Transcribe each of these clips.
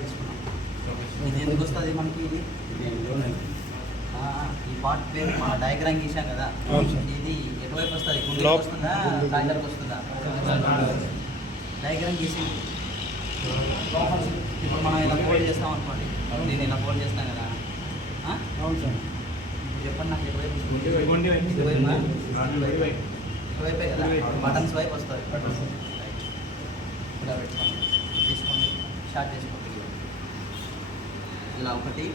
తీసుకున్నాం. ఇది ఎందుకు వస్తుంది మనకి? ఇది ఈ పార్ట్ పేరు మన డయాగ్రామ్ గీసాం కదా, ఇది ఎటువైపు వస్తుంది? గుండెకి వస్తుందా, కాళ్ళకి వస్తుందా? డయాగ్రామ్ గీసి ఇప్పుడు మనం ఇలా ఫోల్డ్ చేస్తాం అనుకోండి, నేను ఇలా ఫోల్డ్ చేస్తాం కదా, చెప్పండి నాకు ఎటువైపు ఇటువైపే కదా, బటన్స్ వైపు వస్తుంది. ఇలా పెట్టుకోండి, తీసుకోండి, స్టార్ట్ చేసుకోండి. ఇలా 1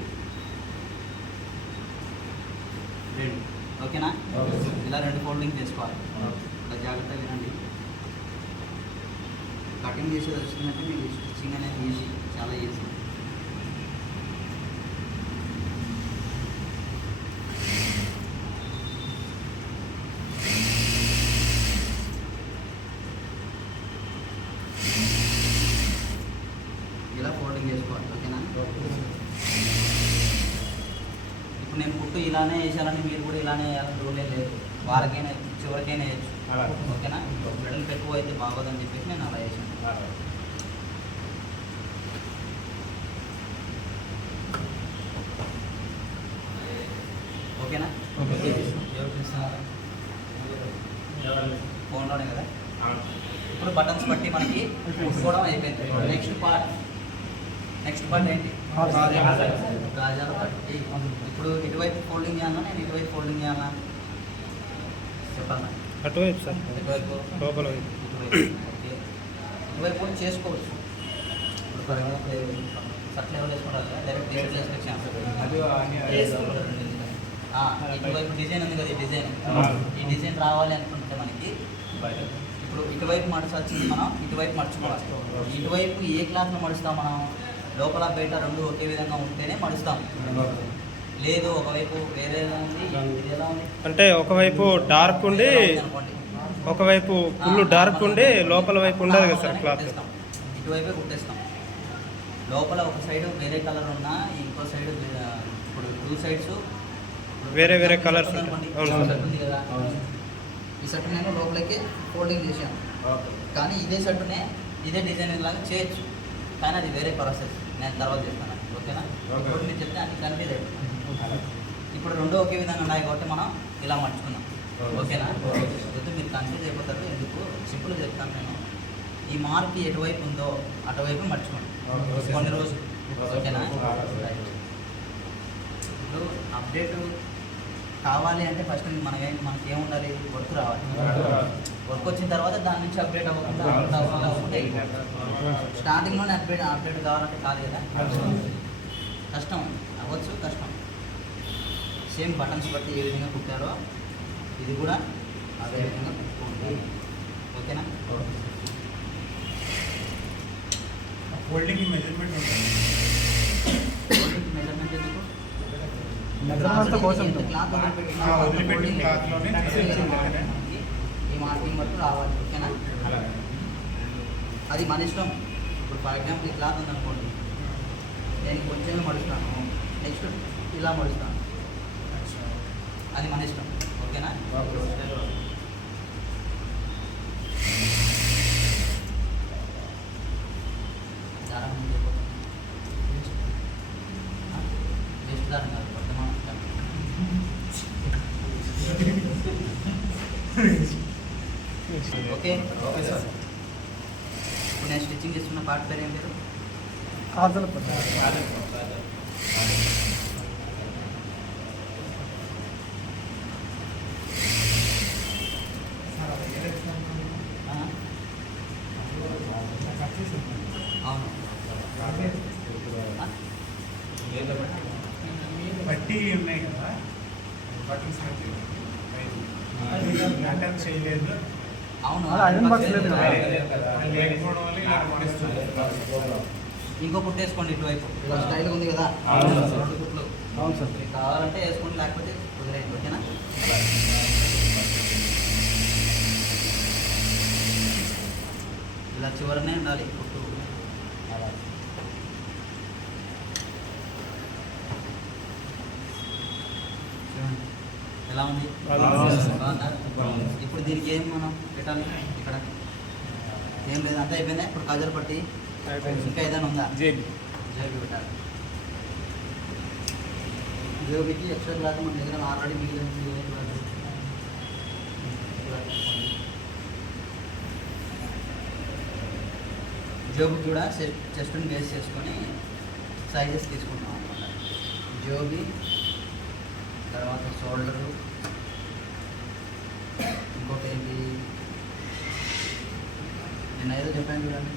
2, ఓకేనా? ఇలా 2 ఫోల్డింగ్ చేసుకోవాలి. ఇలా జాగ్రత్తగా వినండి. కటింగ్ చేసేది వచ్చిందంటే మీకు స్టిచ్చింగ్ అనేది ఈజీ, చాలా ఈజీ. ఇలా ఫోల్డింగ్ చేసుకోవాలి, ఓకేనా? ఇప్పుడు నేను కుట్టు ఇలానే వేసాలని మీరు కూడా ఇలానే వేయాలని రూలే లేదు. వారికైనా చివరికైనా వేయచ్చు, ఓకేనా? మెడల్ ఎక్కువ అయితే బాగోదని చెప్పేసి నేను అలా వేసాను. ఓకేనా? ఎవరు చూస్తున్నారు? ఫోన్లోనే కదా. ఇప్పుడు బటన్స్ బట్టి మనకి కుట్టుకోవడం అయిపోయింది. నెక్స్ట్ పార్ట్ ఏంటి? గాజాల పట్టి. ఇప్పుడు ఇటువైపు ఫోల్డింగ్ చేయాలా, నేను ఇటువైపు ఫోల్డింగ్ చేయాలా చెప్పాలా? అటువైపు సార్, ఇటువైపు లోపల ఇటువైపు కూడా చేసుకోవచ్చు. ఇప్పుడు ఫర్ ఎగ్జాంపుల్ సట్లు ఎవరు వేసుకుంటారు కదా, డైరెక్ట్ టీషర్ట్ వేసుకొచ్చాను. ఇటువైపు డిజైన్ ఉంది కదా, ఈ డిజైన్ రావాలి అనుకుంటే మనకి ఇప్పుడు ఇటువైపు మడచాల్సింది మనం ఇటువైపు మడుచుకోవాలి. ఇటువైపు ఏ క్లాత్లో మడుస్తాం మనం? లోపల బయట 2 ఒకే విధంగా ఉంటేనే మడుస్తాం. లేదు ఒకవైపు వేరే ఉంది, ఇది ఎలా ఉంది అంటే ఒకవైపు డార్క్ ఉండి ఒకవైపు ఫుల్ డార్క్ ఉండి లోపల వైపు ఉండదు కదా సార్ క్లాత్. ఇటువైపే కుట్టేస్తాం. లోపల ఒక సైడ్ వేరే కలర్ ఉన్నా ఇంకో సైడ్ ఇప్పుడు 2 సైడ్స్ వేరే వేరే కలర్స్ ఉంది కదా. ఈ షర్ట్ నేను లోపలికి ఫోల్డింగ్ చేశాను, కానీ ఇదే షర్టునే ఇదే డిజైన్ లాగా చేయొచ్చు, కానీ అది వేరే ప్రాసెస్, నేను తర్వాత చేస్తాను, ఓకేనా? ఇప్పుడు మీరు చెప్తే అన్ని కన్ఫ్యూజ్ అయిపోయింది. ఇప్పుడు 2 ఒకే విధంగా ఉన్నాయి కాబట్టి మనం ఇలా మర్చుకున్నాం, ఓకేనా? అయితే మీరు కన్ఫ్యూజ్ అయిపోతారు, ఎందుకు సింపుల్గా చెప్తాను నేను. ఈ మార్క్ ఎటువైపు ఉందో అటువైపు మర్చుకోండి కొన్ని రోజులు, ఓకేనా? ఇప్పుడు అప్డేట్ కావాలి అంటే ఫస్ట్ మనకి ఏముండాలి? వర్క్ రావాలి. వర్క్ వచ్చిన తర్వాత దాని నుంచి అప్డేట్ అవ్వకుండా స్టార్టింగ్లోనే అప్డేట్ కావాలంటే కాదు కదా, కష్టం అవ్వచ్చు, కష్టం. సేమ్ బటన్స్ బట్టి ఏ విధంగా కుట్టారో ఇది కూడా అదే విధంగా కుట్టుకోండి, ఓకేనా? ఫోల్డింగ్ మెజర్మెంట్ ఉంటుంది. మెజర్మెంట్ ఎందుకు? ఈ మార్కింగ్ వరకు రావాలి, ఓకేనా? అది మన ఇష్టం. ఇప్పుడు ఫర్ ఎగ్జాంపుల్ ఈ క్లాత్ ఉందనుకోండి, నేను కొంచెమే మడుస్తాను, నెక్స్ట్ ఇలా మడుస్తాను, అది మన ఇష్టం, ఓకేనా? జస్ట్ దారం కాదు, వర్తమానం. Okay okay sir. ఇప్పుడు నేను స్టిచ్చింగ్ చేస్తున్న పార్ట్ పేరు ఏం పేరు? కాజల అవును, బట్టి ఉన్నాయి కదా, బట్టన్స్ అటెంప్ట్ చేయలేదు. అవును, లేకపోవడం వల్ల ఇలా పడిస్తుంది. ఇంకో కుట్టు వేసుకోండి ఇటువైపు, ఇలా స్టైల్ ఉంది కదా, 2 కుట్లు. అవును సార్, మీకు కావాలంటే వేసుకోండి, లేకపోతే కుదిరేయండి, ఓకేనా? ఇలా చివరనే ఉండాలి కుట్టు. ఎలా ఉంది? బాగుందా? ఇప్పుడు దీనికి ఏం మనం పెట్టాలి? ఇక్కడ ఏం లేదు, అంతా అయిపోయిందా? ఇప్పుడు కాజల్ పట్టి ఇంకా ఏదైనా ఉందా? జేబీ పెట్టాలి. జేబీకి ఎక్స్ట్రా క్లాత్ మన దగ్గర ఆల్రెడీ మిగిలిన జోబు కూడా చెస్ట్ని బేస్ చేసుకొని సైజెస్ తీసుకుంటాం అనమాట. జోబీ, తర్వాత షోల్డరు, ఇంకోటి ఏంటి నేను ఏదో చెప్పాను చూడండి,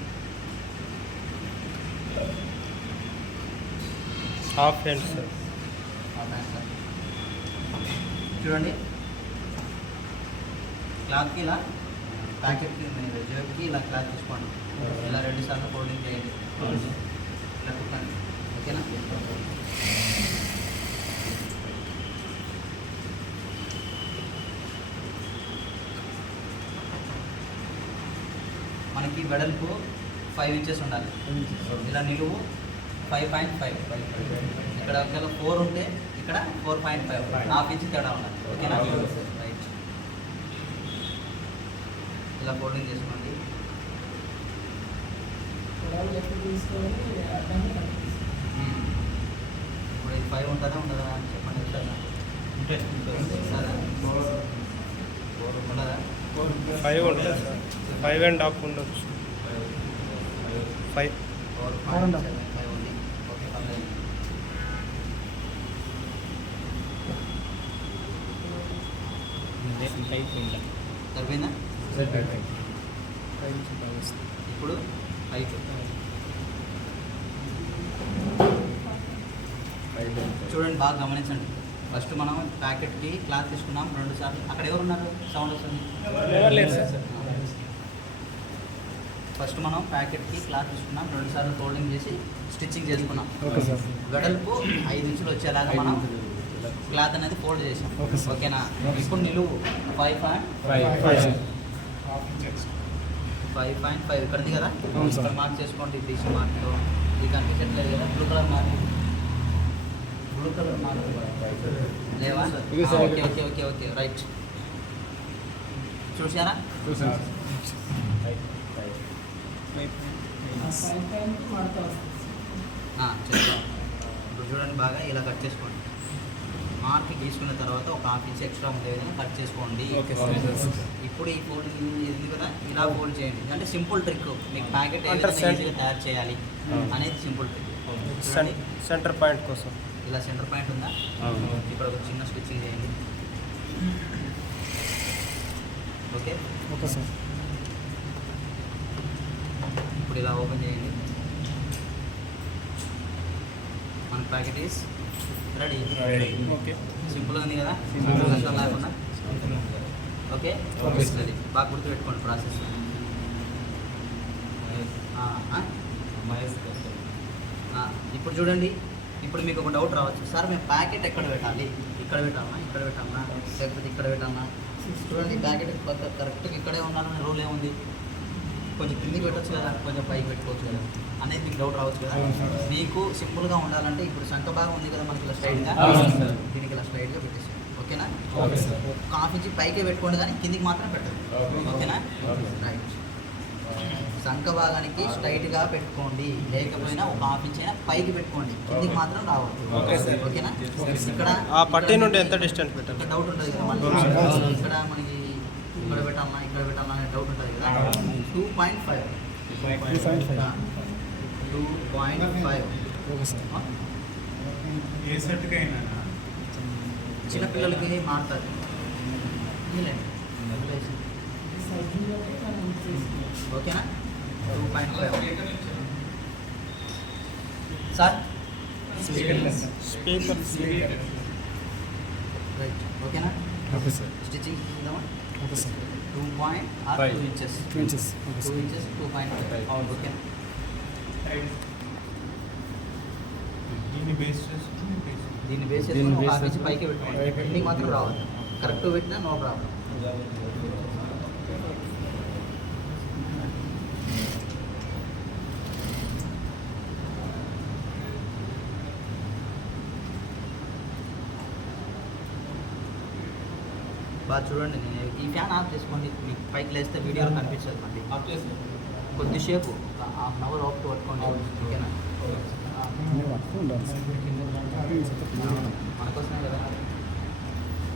హాఫ్ హ్యాండ్స్ సార్. చూడండి క్లాత్కి ఇలా ప్యాకెట్కి జోబుకి ఇలా క్లాత్ తీసుకోండి, ఇలా 2 సార్లు ఫోల్డింగ్ చేయండి, ఇలా కుట్టండి. ఓకేనా? మనకి వెడల్పు 5 ఇంచెస్ ఉండాలి. ఇలా నిలువు 5.5. ఇక్కడ ఒకవేళ 4 ఉంటే ఇక్కడ 4.5, హాఫ్ ఇంచ్ తేడా ఉండాలి. ఓకేనా? రైట్. ఇలా ఫోల్డింగ్ చేసుకోండి. ఇప్పుడు ఇది 5 ఉంటుందా ఉండదా అని చెప్పండి. సరే ఉండదా? 5 ఉంటుంది సార్. 5.5 ఉండొచ్చు. 5 4.75 ఉంది. ఓకే, పర్లేదు. సరిపోయిందా? ఇప్పుడు హైట్ చూడండి, బాగా గమనించండి. ఫస్ట్ మనం ప్యాకెట్కి క్లాత్ తీసుకున్నాం 2 సార్లు. అక్కడ ఎవరు ఉన్నారు? సౌండ్ వస్తుంది. ఫస్ట్ మనం ప్యాకెట్కి క్లాత్ తీసుకున్నాం, 2 సార్లు ఫోల్డింగ్ చేసి స్టిచ్చింగ్ చేసుకున్నాం. వెడల్పు 5 ఇంచులు వచ్చేలాగా మనం క్లాత్ అనేది ఫోల్డ్ చేసాం. ఓకేనా? ఇప్పుడు నిలువు 5.5 ఇక్కడ ఉంది కదా, ఇక్కడ మార్క్ చేసుకోండి. డిష్ మార్క్తో ఇది కనిపించట్లేదు కదా, బ్లూ కలర్ మార్క్ లేవా? Okay okay okay okay right. చూసారా? చెప్తాం. ఇప్పుడు చూడండి, బాగా ఇలా కట్ చేసుకోండి. మార్క్ గీసుకున్న తర్వాత ఒక హాఫ్ ఇంచ్ ఎక్స్ట్రా ఉండే విధంగా కట్ చేసుకోండి. ఇప్పుడు ఈ ఫోల్డింగ్ ఇది కదా, ఇలా ఫోల్డ్ చేయండి. అంటే సింపుల్ ట్రిక్, మీకు ప్యాకెట్ ఈజీగా తయారు చేయాలి అనేది సింపుల్ ట్రిక్. సెంటర్ పాయింట్ కోసం ఇలా సెంటర్ పాయింట్ ఉందా? ఇప్పుడు ఒక చిన్న స్టిచ్చింగ్ చేయండి. Okay okay sir. ఇప్పుడు ఇలా ఓపెన్ చేయండి. మన ప్యాకెట్ ఈస్ రెడీ. ఓకే, సింపుల్గా ఉంది కదా, కష్టం లేకుండా. Okay, ready. బాగా గుర్తుపెట్టుకోండి ప్రాసెస్. ఇప్పుడు చూడండి, ఇప్పుడు మీకు ఒక డౌట్ రావచ్చు, సార్ మేము ప్యాకెట్ ఎక్కడ పెట్టాలి? ఇక్కడ పెట్టాలన్నా, ఇక్కడ పెట్టాలన్నా, లేకపోతే ఇక్కడ పెట్టాలన్నా? చూడండి, ప్యాకెట్ కరెక్ట్గా ఇక్కడే ఉండాలనే రూల్ ఏముంది? కొంచెం కిందికి పెట్టచ్చు కదా, కొంచెం పైకి పెట్టుకోవచ్చు కదా అనేది మీకు డౌట్ రావచ్చు కదా. మీకు సింపుల్గా ఉండాలంటే ఇప్పుడు శంఖ భాగం ఉంది కదా మనకి, ఇలా స్ట్రైట్గా, దీనికి ఇలా స్ట్రైట్గా పెట్టేసి. ఓకేనా? ఒక హాఫ్ ఇంచి పైకే పెట్టుకోండి, కానీ కిందికి మాత్రం పెట్టదు. ఓకేనా? రైట్. శంఖ భాగానికి స్ట్రైట్గా పెట్టుకోండి, లేకపోయినా ఒక హాఫ్ ఇంచ్ అయినా పైకి పెట్టుకోండి, కిందికి మాత్రం రావద్దు. ఓకేనా? ఇక్కడ ఆ పట్టీ నుండి ఎంత డిస్టెన్స్ పెట్టాలి? ఇక్కడ డౌట్ ఉంటుంది కదా మళ్ళీ, ఇక్కడ మనకి ఇక్కడ పెట్టాలన్నా ఇక్కడ పెట్టాలన్నా అనే డౌట్ ఉంటుంది కదా. 2.5 ఏ సెట్కైనా చిన్నపిల్లలకి మారుతుంది. ఓకేనా? 2.5 సార్. స్పీకర్. రైట్. ఓకేనా? Okay sir. స్టిచ్చింగ్ ఉందామా? Okay sir. 2 inches. 2 inches 2.5. Okay. దీన్ని బేస్ చేసుకుని ఒక హాఫ్ ఇంచ్ పైకి పెట్టుకోండి, కిందికి మాత్రం రావాలి. కరెక్ట్ పెట్టినా నో ప్రాబ్లం. బాగా చూడండి, నేను ఈ ఫ్యాన్ ఆఫ్ చేసుకోండి. మీకు పైకి లేస్తే వీడియోలో కనిపించదు. మళ్ళీ కొద్దిసేపు ఒక హాఫ్ అన్ అవర్ ఆఫ్ పట్టుకోండి. ఓకేనా? మనకోసమే కదా.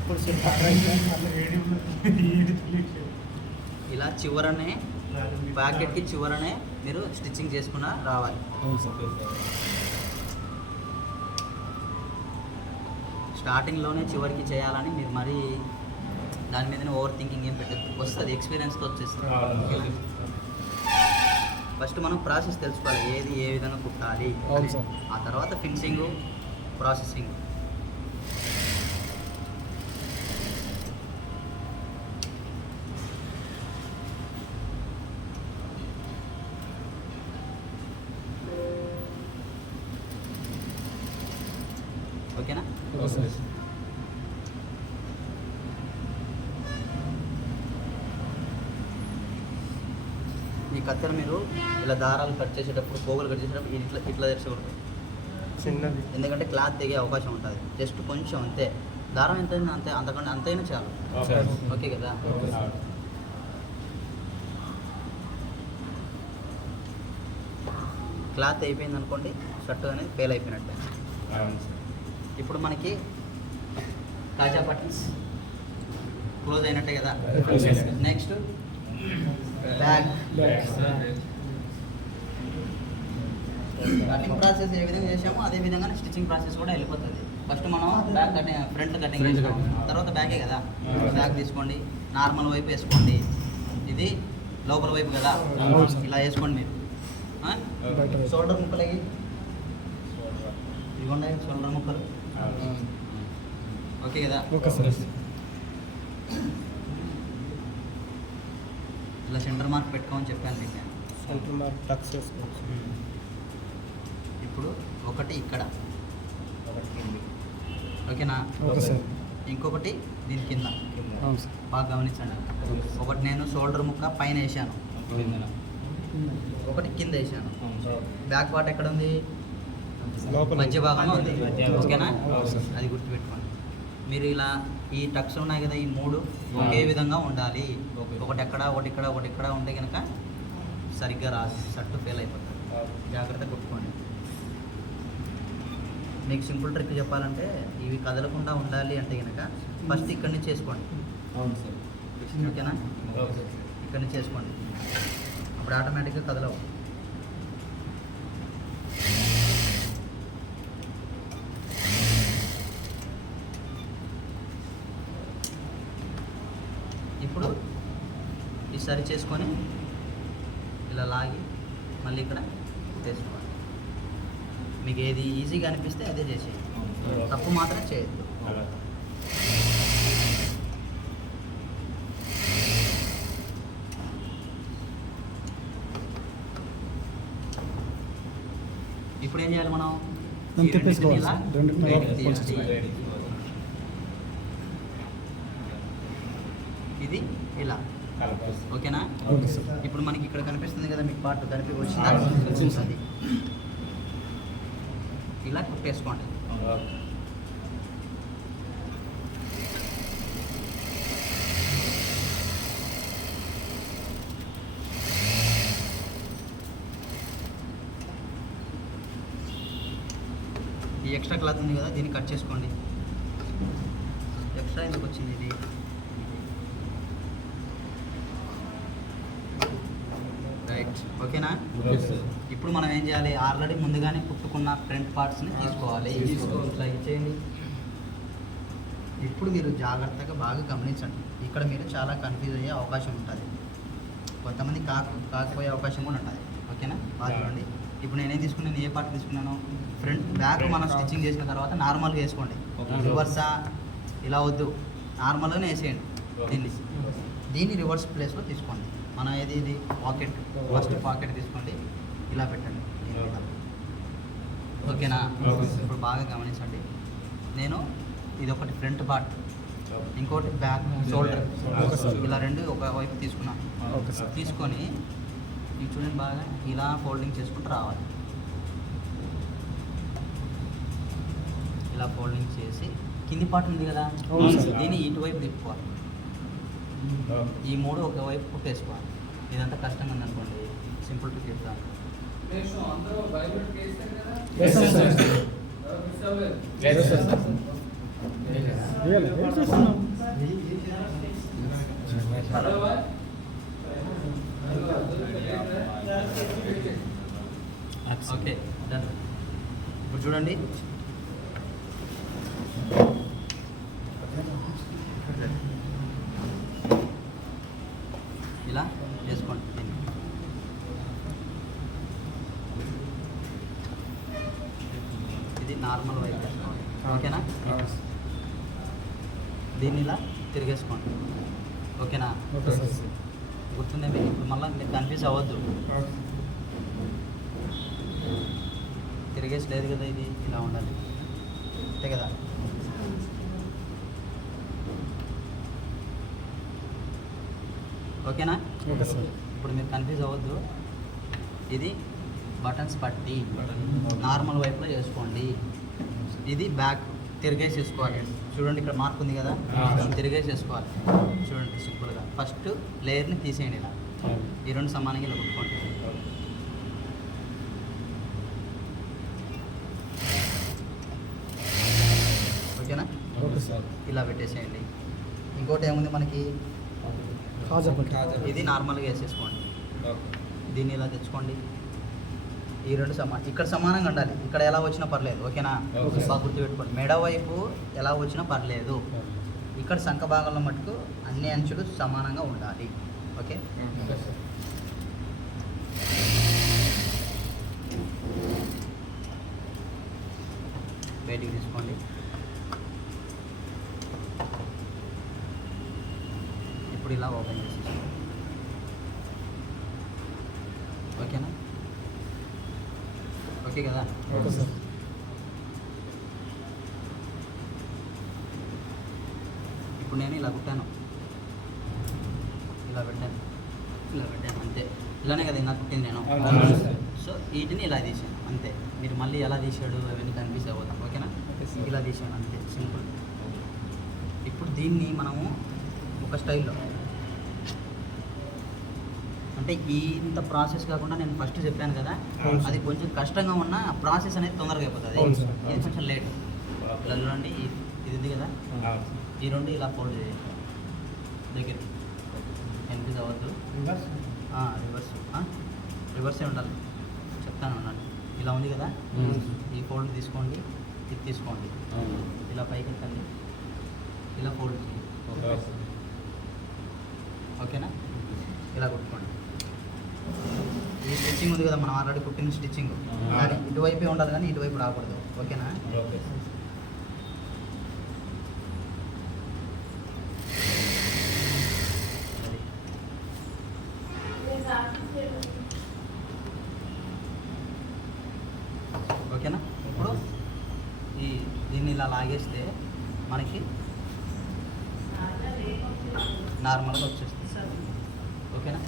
ఇప్పుడు ఇలా చివరనే ప్యాకెట్కి చివరనే మీరు స్టిచ్చింగ్ చేసుకున్న రావాలి. స్టార్టింగ్లోనే చివరికి చేయాలని మీరు మరీ దాని మీదనే ఓవర్ థింకింగ్ ఏం పెట్టదు, వస్తుంది ఎక్స్పీరియన్స్తో వచ్చేస్తుంది. ఫస్ట్ మనం ప్రాసెస్ తెలుసుకోవాలి, ఏది ఏ విధంగా కుట్టాలి అని. ఆ తర్వాత ఫినిషింగ్, ప్రాసెసింగ్. ఓకేనా? ఈ కత్తెర మీరు ఇలా దారాలు కట్ చేసేటప్పుడు, పోగులు కట్ చేసేటప్పుడు ఇట్లా ఇట్లా తెరచకూడదు, చిన్నది. ఎందుకంటే క్లాత్ తెగే అవకాశం ఉంటుంది. జస్ట్ కొంచెం అంతే, దారం ఎంత అంతే, అంతకంటే అంతైనా చాలు. ఓకే కదా? క్లాత్ అయిపోయింది అనుకోండి, షర్ట్ అనేది ఫెయిల్ అయిపోయినట్టే. ఇప్పుడు మనకి కాజా బటన్స్ క్లోజ్ అయినట్టే కదా. Next bag. కటింగ్ ప్రాసెస్ ఏ విధంగా చేసామో అదే విధంగా స్టిచ్చింగ్ ప్రాసెస్ కూడా వెళ్ళిపోతుంది. ఫస్ట్ మనం బ్యాగ్ కటింగ్, ఫ్రంట్ కటింగ్ చేస్తాం, తర్వాత బ్యాగే కదా. బ్యాగ్ తీసుకోండి, నార్మల్ వైపు వేసుకోండి, ఇది లోపల వైపు కదా, ఇలా వేసుకోండి మీరు. షోల్డర్ ముక్కలకి ఇవ్వండి, షోల్డర్ ముక్కలు. ఓకే కదా? ఇలా సెంటర్ మార్క్ పెట్టుకోమని చెప్పాను మీకు నేను. సెంటర్ మార్క్ టక్స్ చేసుకోవచ్చు. ఇప్పుడు ఒకటి ఇక్కడ, ఓకేనా? ఇంకొకటి దీని కింద, బాగా గమనించండి. ఒకటి నేను షోల్డర్ ముక్క పైన వేసాను, ఒకటి కింద వేసాను. బ్యాక్ పార్ట్ ఎక్కడ ఉంది? మధ్య భాగంలో ఉంది. ఓకేనా? అది గుర్తుపెట్టుకోండి. మీరు ఇలా ఈ టక్స్ ఉన్నాయి కదా, ఈ మూడు ఒకే విధంగా ఉండాలి. ఒకటి ఎక్కడ, ఒకటి ఇక్కడ, ఒకటి ఇక్కడ ఉంటే కనుక సరిగ్గా రాదు, షర్ట్ ఫెయిల్ అయిపోతుంది. జాగ్రత్తగా కుట్టుకోండి. మీకు సింపుల్ ట్రిక్ చెప్పాలంటే, ఇవి కదలకుండా ఉండాలి అంటే కనుక ఫస్ట్ ఇక్కడి నుంచి చేసుకోండి. ఓకేనా? ఇక్కడి నుంచి చేసుకోండి, అప్పుడు ఆటోమేటిక్గా కదలవు. ఇప్పుడు ఈ సరి చేసుకొని ఇలా లాగి మళ్ళీ ఇక్కడ కుట్టేసుకోవాలి. మీకు ఏది ఈజీగా అనిపిస్తే అదే చేసేయండి, తప్పు మాత్రం చేయొద్దు. ఇప్పుడు ఏం చేయాలి మనం? ఈ రెండింటిని ఇలా బయటికి తీయాలి. ఇది ఇలా, ఓకేనా? ఇప్పుడు మనకి ఇక్కడ కనిపిస్తుంది కదా, మీకు పార్ట్ వచ్చింది, ఇలా కుట్టేసుకోండి. ఈ ఎక్స్ట్రా క్లాత్ ఉంది కదా, దీన్ని కట్ చేసుకోండి. ఎక్స్ట్రా ఎందుకు వచ్చింది ఇది? రైట్, ఓకేనా? ఇప్పుడు మనం ఏం చేయాలి? ఆల్రెడీ ముందుగానే కుట్టుకున్న ఫ్రంట్ పార్ట్స్ని తీసుకోవాలి. ఇట్లా ఇచ్చేయండి. ఇప్పుడు మీరు జాగ్రత్తగా బాగా గమనించండి. ఇక్కడ మీరు చాలా కన్ఫ్యూజ్ అయ్యే అవకాశం ఉంటుంది, కొంతమంది కాకపోయే అవకాశం కూడా ఉంటుంది. ఓకేనా? బాగా చూడండి. ఇప్పుడు నేనేం తీసుకున్నాను, ఏ పార్ట్ తీసుకున్నాను? ఫ్రంట్ బ్యాక్ మనం స్టిచ్చింగ్ చేసిన తర్వాత నార్మల్గా వేసుకోండి. రివర్సా ఇలా వద్దు, నార్మల్గానే వేసేయండి. దీన్ని రివర్స్ ప్లేస్లో తీసుకోండి. మన ఏది ఇది పాకెట్, ఫస్ట్ పాకెట్ తీసుకోండి, ఇలా పెట్టండి. ఓకేనా? ఇప్పుడు బాగా గమనించండి. నేను ఇది ఒకటి ఫ్రంట్ పార్ట్, ఇంకోటి బ్యాక్ షోల్డర్, ఇలా రెండు ఒక వైపు తీసుకున్నాను. తీసుకొని ఇది చూడండి, బాగా ఇలా ఫోల్డింగ్ చేసుకుంటూ రావాలి. ఇలా ఫోల్డింగ్ చేసి కింది పార్ట్ ఉంది కదా, దీన్ని ఇటువైపు తిప్పుకోవాలి. ఈ మూడు ఒకవైపు కుట్టేసుకోవాలి. ఇదంతా కష్టంగా ఉందనుకోండి, సింపుల్ టిప్ చెప్తాను. Okay done. ఇప్పుడు చూడండి, ఇలా చేసుకోండి దీన్ని. ఇది నార్మల్ వైపు చేసుకోండి, ఓకేనా? దీన్ని ఇలా తిరిగేసుకోండి, ఓకేనా? గుర్తుందే మీకు? ఇప్పుడు మళ్ళీ మీరు కన్ఫ్యూజ్ అవ్వద్దు. తిరిగేసి లేదు కదా, ఇది ఇలా ఉండాలి, అంతే కదా? ఓకేనా? ఇప్పుడు మీరు కన్ఫ్యూజ్ అవ్వద్దు. ఇది బటన్స్ పట్టి నార్మల్ వైపులో చేసుకోండి. ఇది బ్యాక్ తిరిగేసి చేసుకోవాలి. చూడండి, ఇక్కడ మార్క్ ఉంది కదా, తిరిగేసి చేసుకోవాలి. చూడండి సింపుల్గా. ఫస్ట్ లేయర్ని తీసేయండి ఇలా, ఈ రెండు సమానంగా ఇలా కుట్టుకోండి. ఓకేనా? ఇలా పెట్టేసేయండి. ఇంకోటి ఏముంది మనకి, ఇది నార్మల్గా వేసేసుకోండి. దీన్ని ఇలా తెచ్చుకోండి. ఈ రెండు ఇక్కడ సమానంగా ఉండాలి. ఇక్కడ ఎలా వచ్చినా పర్లేదు, ఓకేనా? బాగా గుర్తుపెట్టుకోండి. మెడ వైపు ఎలా వచ్చినా పర్లేదు. ఇక్కడ సంఖ భాగంలో మటుకు అన్ని అంచులు సమానంగా ఉండాలి, ఓకే? బయటికి తీసుకోండి. ఇప్పుడు ఇలా ఓపెన్ చేసి, ఓకేనా? ఓకే కదా? ఇప్పుడు నేను ఇలా కుట్టాను, ఇలా పెట్టాను, అంతే. ఇలానే కదా ఇందాక కుట్టింది నేను. సో వీటిని ఇలా తీసాను, అంతే. మీరు మళ్ళీ ఎలా తీసాడు అవన్నీ కన్ఫ్యూజ్ అవుతాం, ఓకేనా? ఇలా తీసాను, అంతే, సింపుల్. ఇప్పుడు దీన్ని మనము ఒక స్టైల్లో, అంటే ఇంత ప్రాసెస్ కాకుండా నేను ఫస్ట్ చెప్పాను కదా, అది కొంచెం కష్టంగా ఉన్న ప్రాసెస్ అనేది తొందరగా అయిపోతుంది. ఇది కొంచెం లేట్. ఇలా చూడండి, ఇది ఉంది కదా, ఈ రెండు ఇలా ఫోల్డ్ చేయాలి దగ్గర. కన్ఫ్యూజ్ అవ్వద్దు. రివర్సే ఉండాలి, చెప్తాను ఉండాలి. ఇలా ఉంది కదా, ఈ ఫోల్డ్ తీసుకోండి, ఇది తీసుకోండి, ఇలా పైకి ఎత్తండి, ఇలా ఫోల్డ్ చేయండి, ఓకేనా? ఇలా కుట్టుకోండి. ఈ స్టిచ్చింగ్ ఉంది కదా, మనం ఆల్రెడీ కుట్టిన స్టిచ్చింగ్, కానీ ఇటువైపే ఉండాలి, కానీ ఇటువైపు రాకూడదు, ఓకేనా? ఓకేనా? ఇప్పుడు దీన్ని ఇలా లాగేస్తే మనకి నార్మల్గా వచ్చేస్తుంది, ఓకేనా?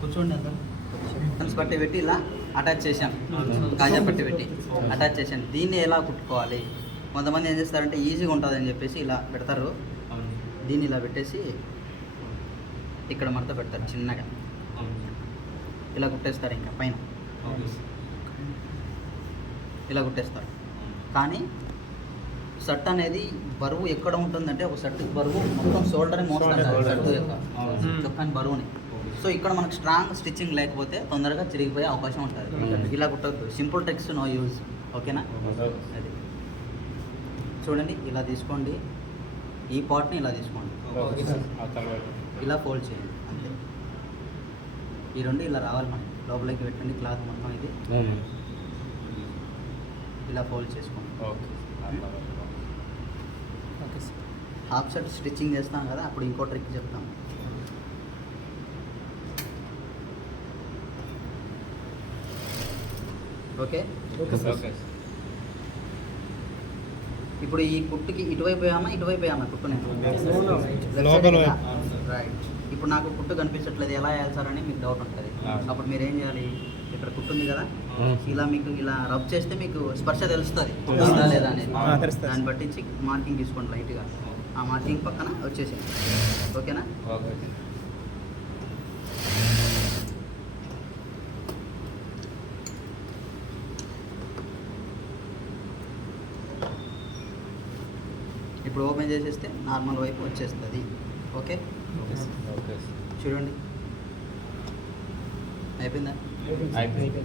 కూర్చోండి అందరూ. బటన్స్ పట్టి పెట్టి ఇలా అటాచ్ చేశాను, కాజా పట్టి పెట్టి అటాచ్ చేశాను. దీన్ని ఎలా కుట్టుకోవాలి? కొంతమంది ఏం చేస్తారంటే ఈజీగా ఉంటుంది అని చెప్పేసి ఇలా పెడతారు. దీన్ని ఇలా పెట్టేసి ఇక్కడ మడత పెడతారు చిన్నగా, ఇలా కుట్టేస్తారు. ఇంకా పైన ఇలా కుట్టేస్తారు. కానీ షర్ట్ అనేది బరువు ఎక్కడ ఉంటుందంటే, ఒక షర్ట్ బరువు మొత్తం షోల్డర్ని మోస్తారు షర్ట్ యొక్క చొక్కాని బరువుని. సో ఇక్కడ మనకు స్ట్రాంగ్ స్టిచ్చింగ్ లేకపోతే తొందరగా చిరిగిపోయే అవకాశం ఉంటుంది. ఇలా కుట్టద్దు. సింపుల్ ట్రిక్స్, నో యూజ్, ఓకేనా? అది చూడండి, ఇలా తీసుకోండి, ఈ పార్ట్ని ఇలా తీసుకోండి, ఇలా ఫోల్డ్ చేయండి, అంతే. ఈ రెండు ఇలా రావాలి మనకి, లోపలికి పెట్టండి క్లాత్ మొత్తం. ఇది ఇలా ఫోల్డ్ చేసుకోండి. హాఫ్ షర్ట్ స్టిచ్చింగ్ చేస్తాం కదా, అప్పుడు ఇంకో ట్రిక్ చెప్తాం. ఓకే? ఇప్పుడు ఈ కుట్టుకి ఇటువైపు వేయామా, ఇటువైపు వేయామా? కుట్టునే రైట్. ఇప్పుడు నాకు కుట్టు కనిపించట్లేదు, ఎలా వేయాలి సార్ అని మీకు డౌట్ ఉంటుంది. అప్పుడు మీరు ఏం చేయాలి? ఇక్కడ కుట్టుంది కదా, ఇలా మీకు ఇలా రబ్ చేస్తే మీకు స్పర్శ తెలుస్తుంది లేదా అనేది. దాన్ని బట్టి మార్కింగ్ తీసుకోండి లైట్గా. ఆ మార్కింగ్ పక్కన వచ్చేసింది. ఓకేనా? ఓకే. ఇప్పుడు ఓపెన్ చేసేస్తే నార్మల్ వైపు వచ్చేస్తుంది. Okay, okay. చూడండి అయిపోయిందా? అయిపోయింది.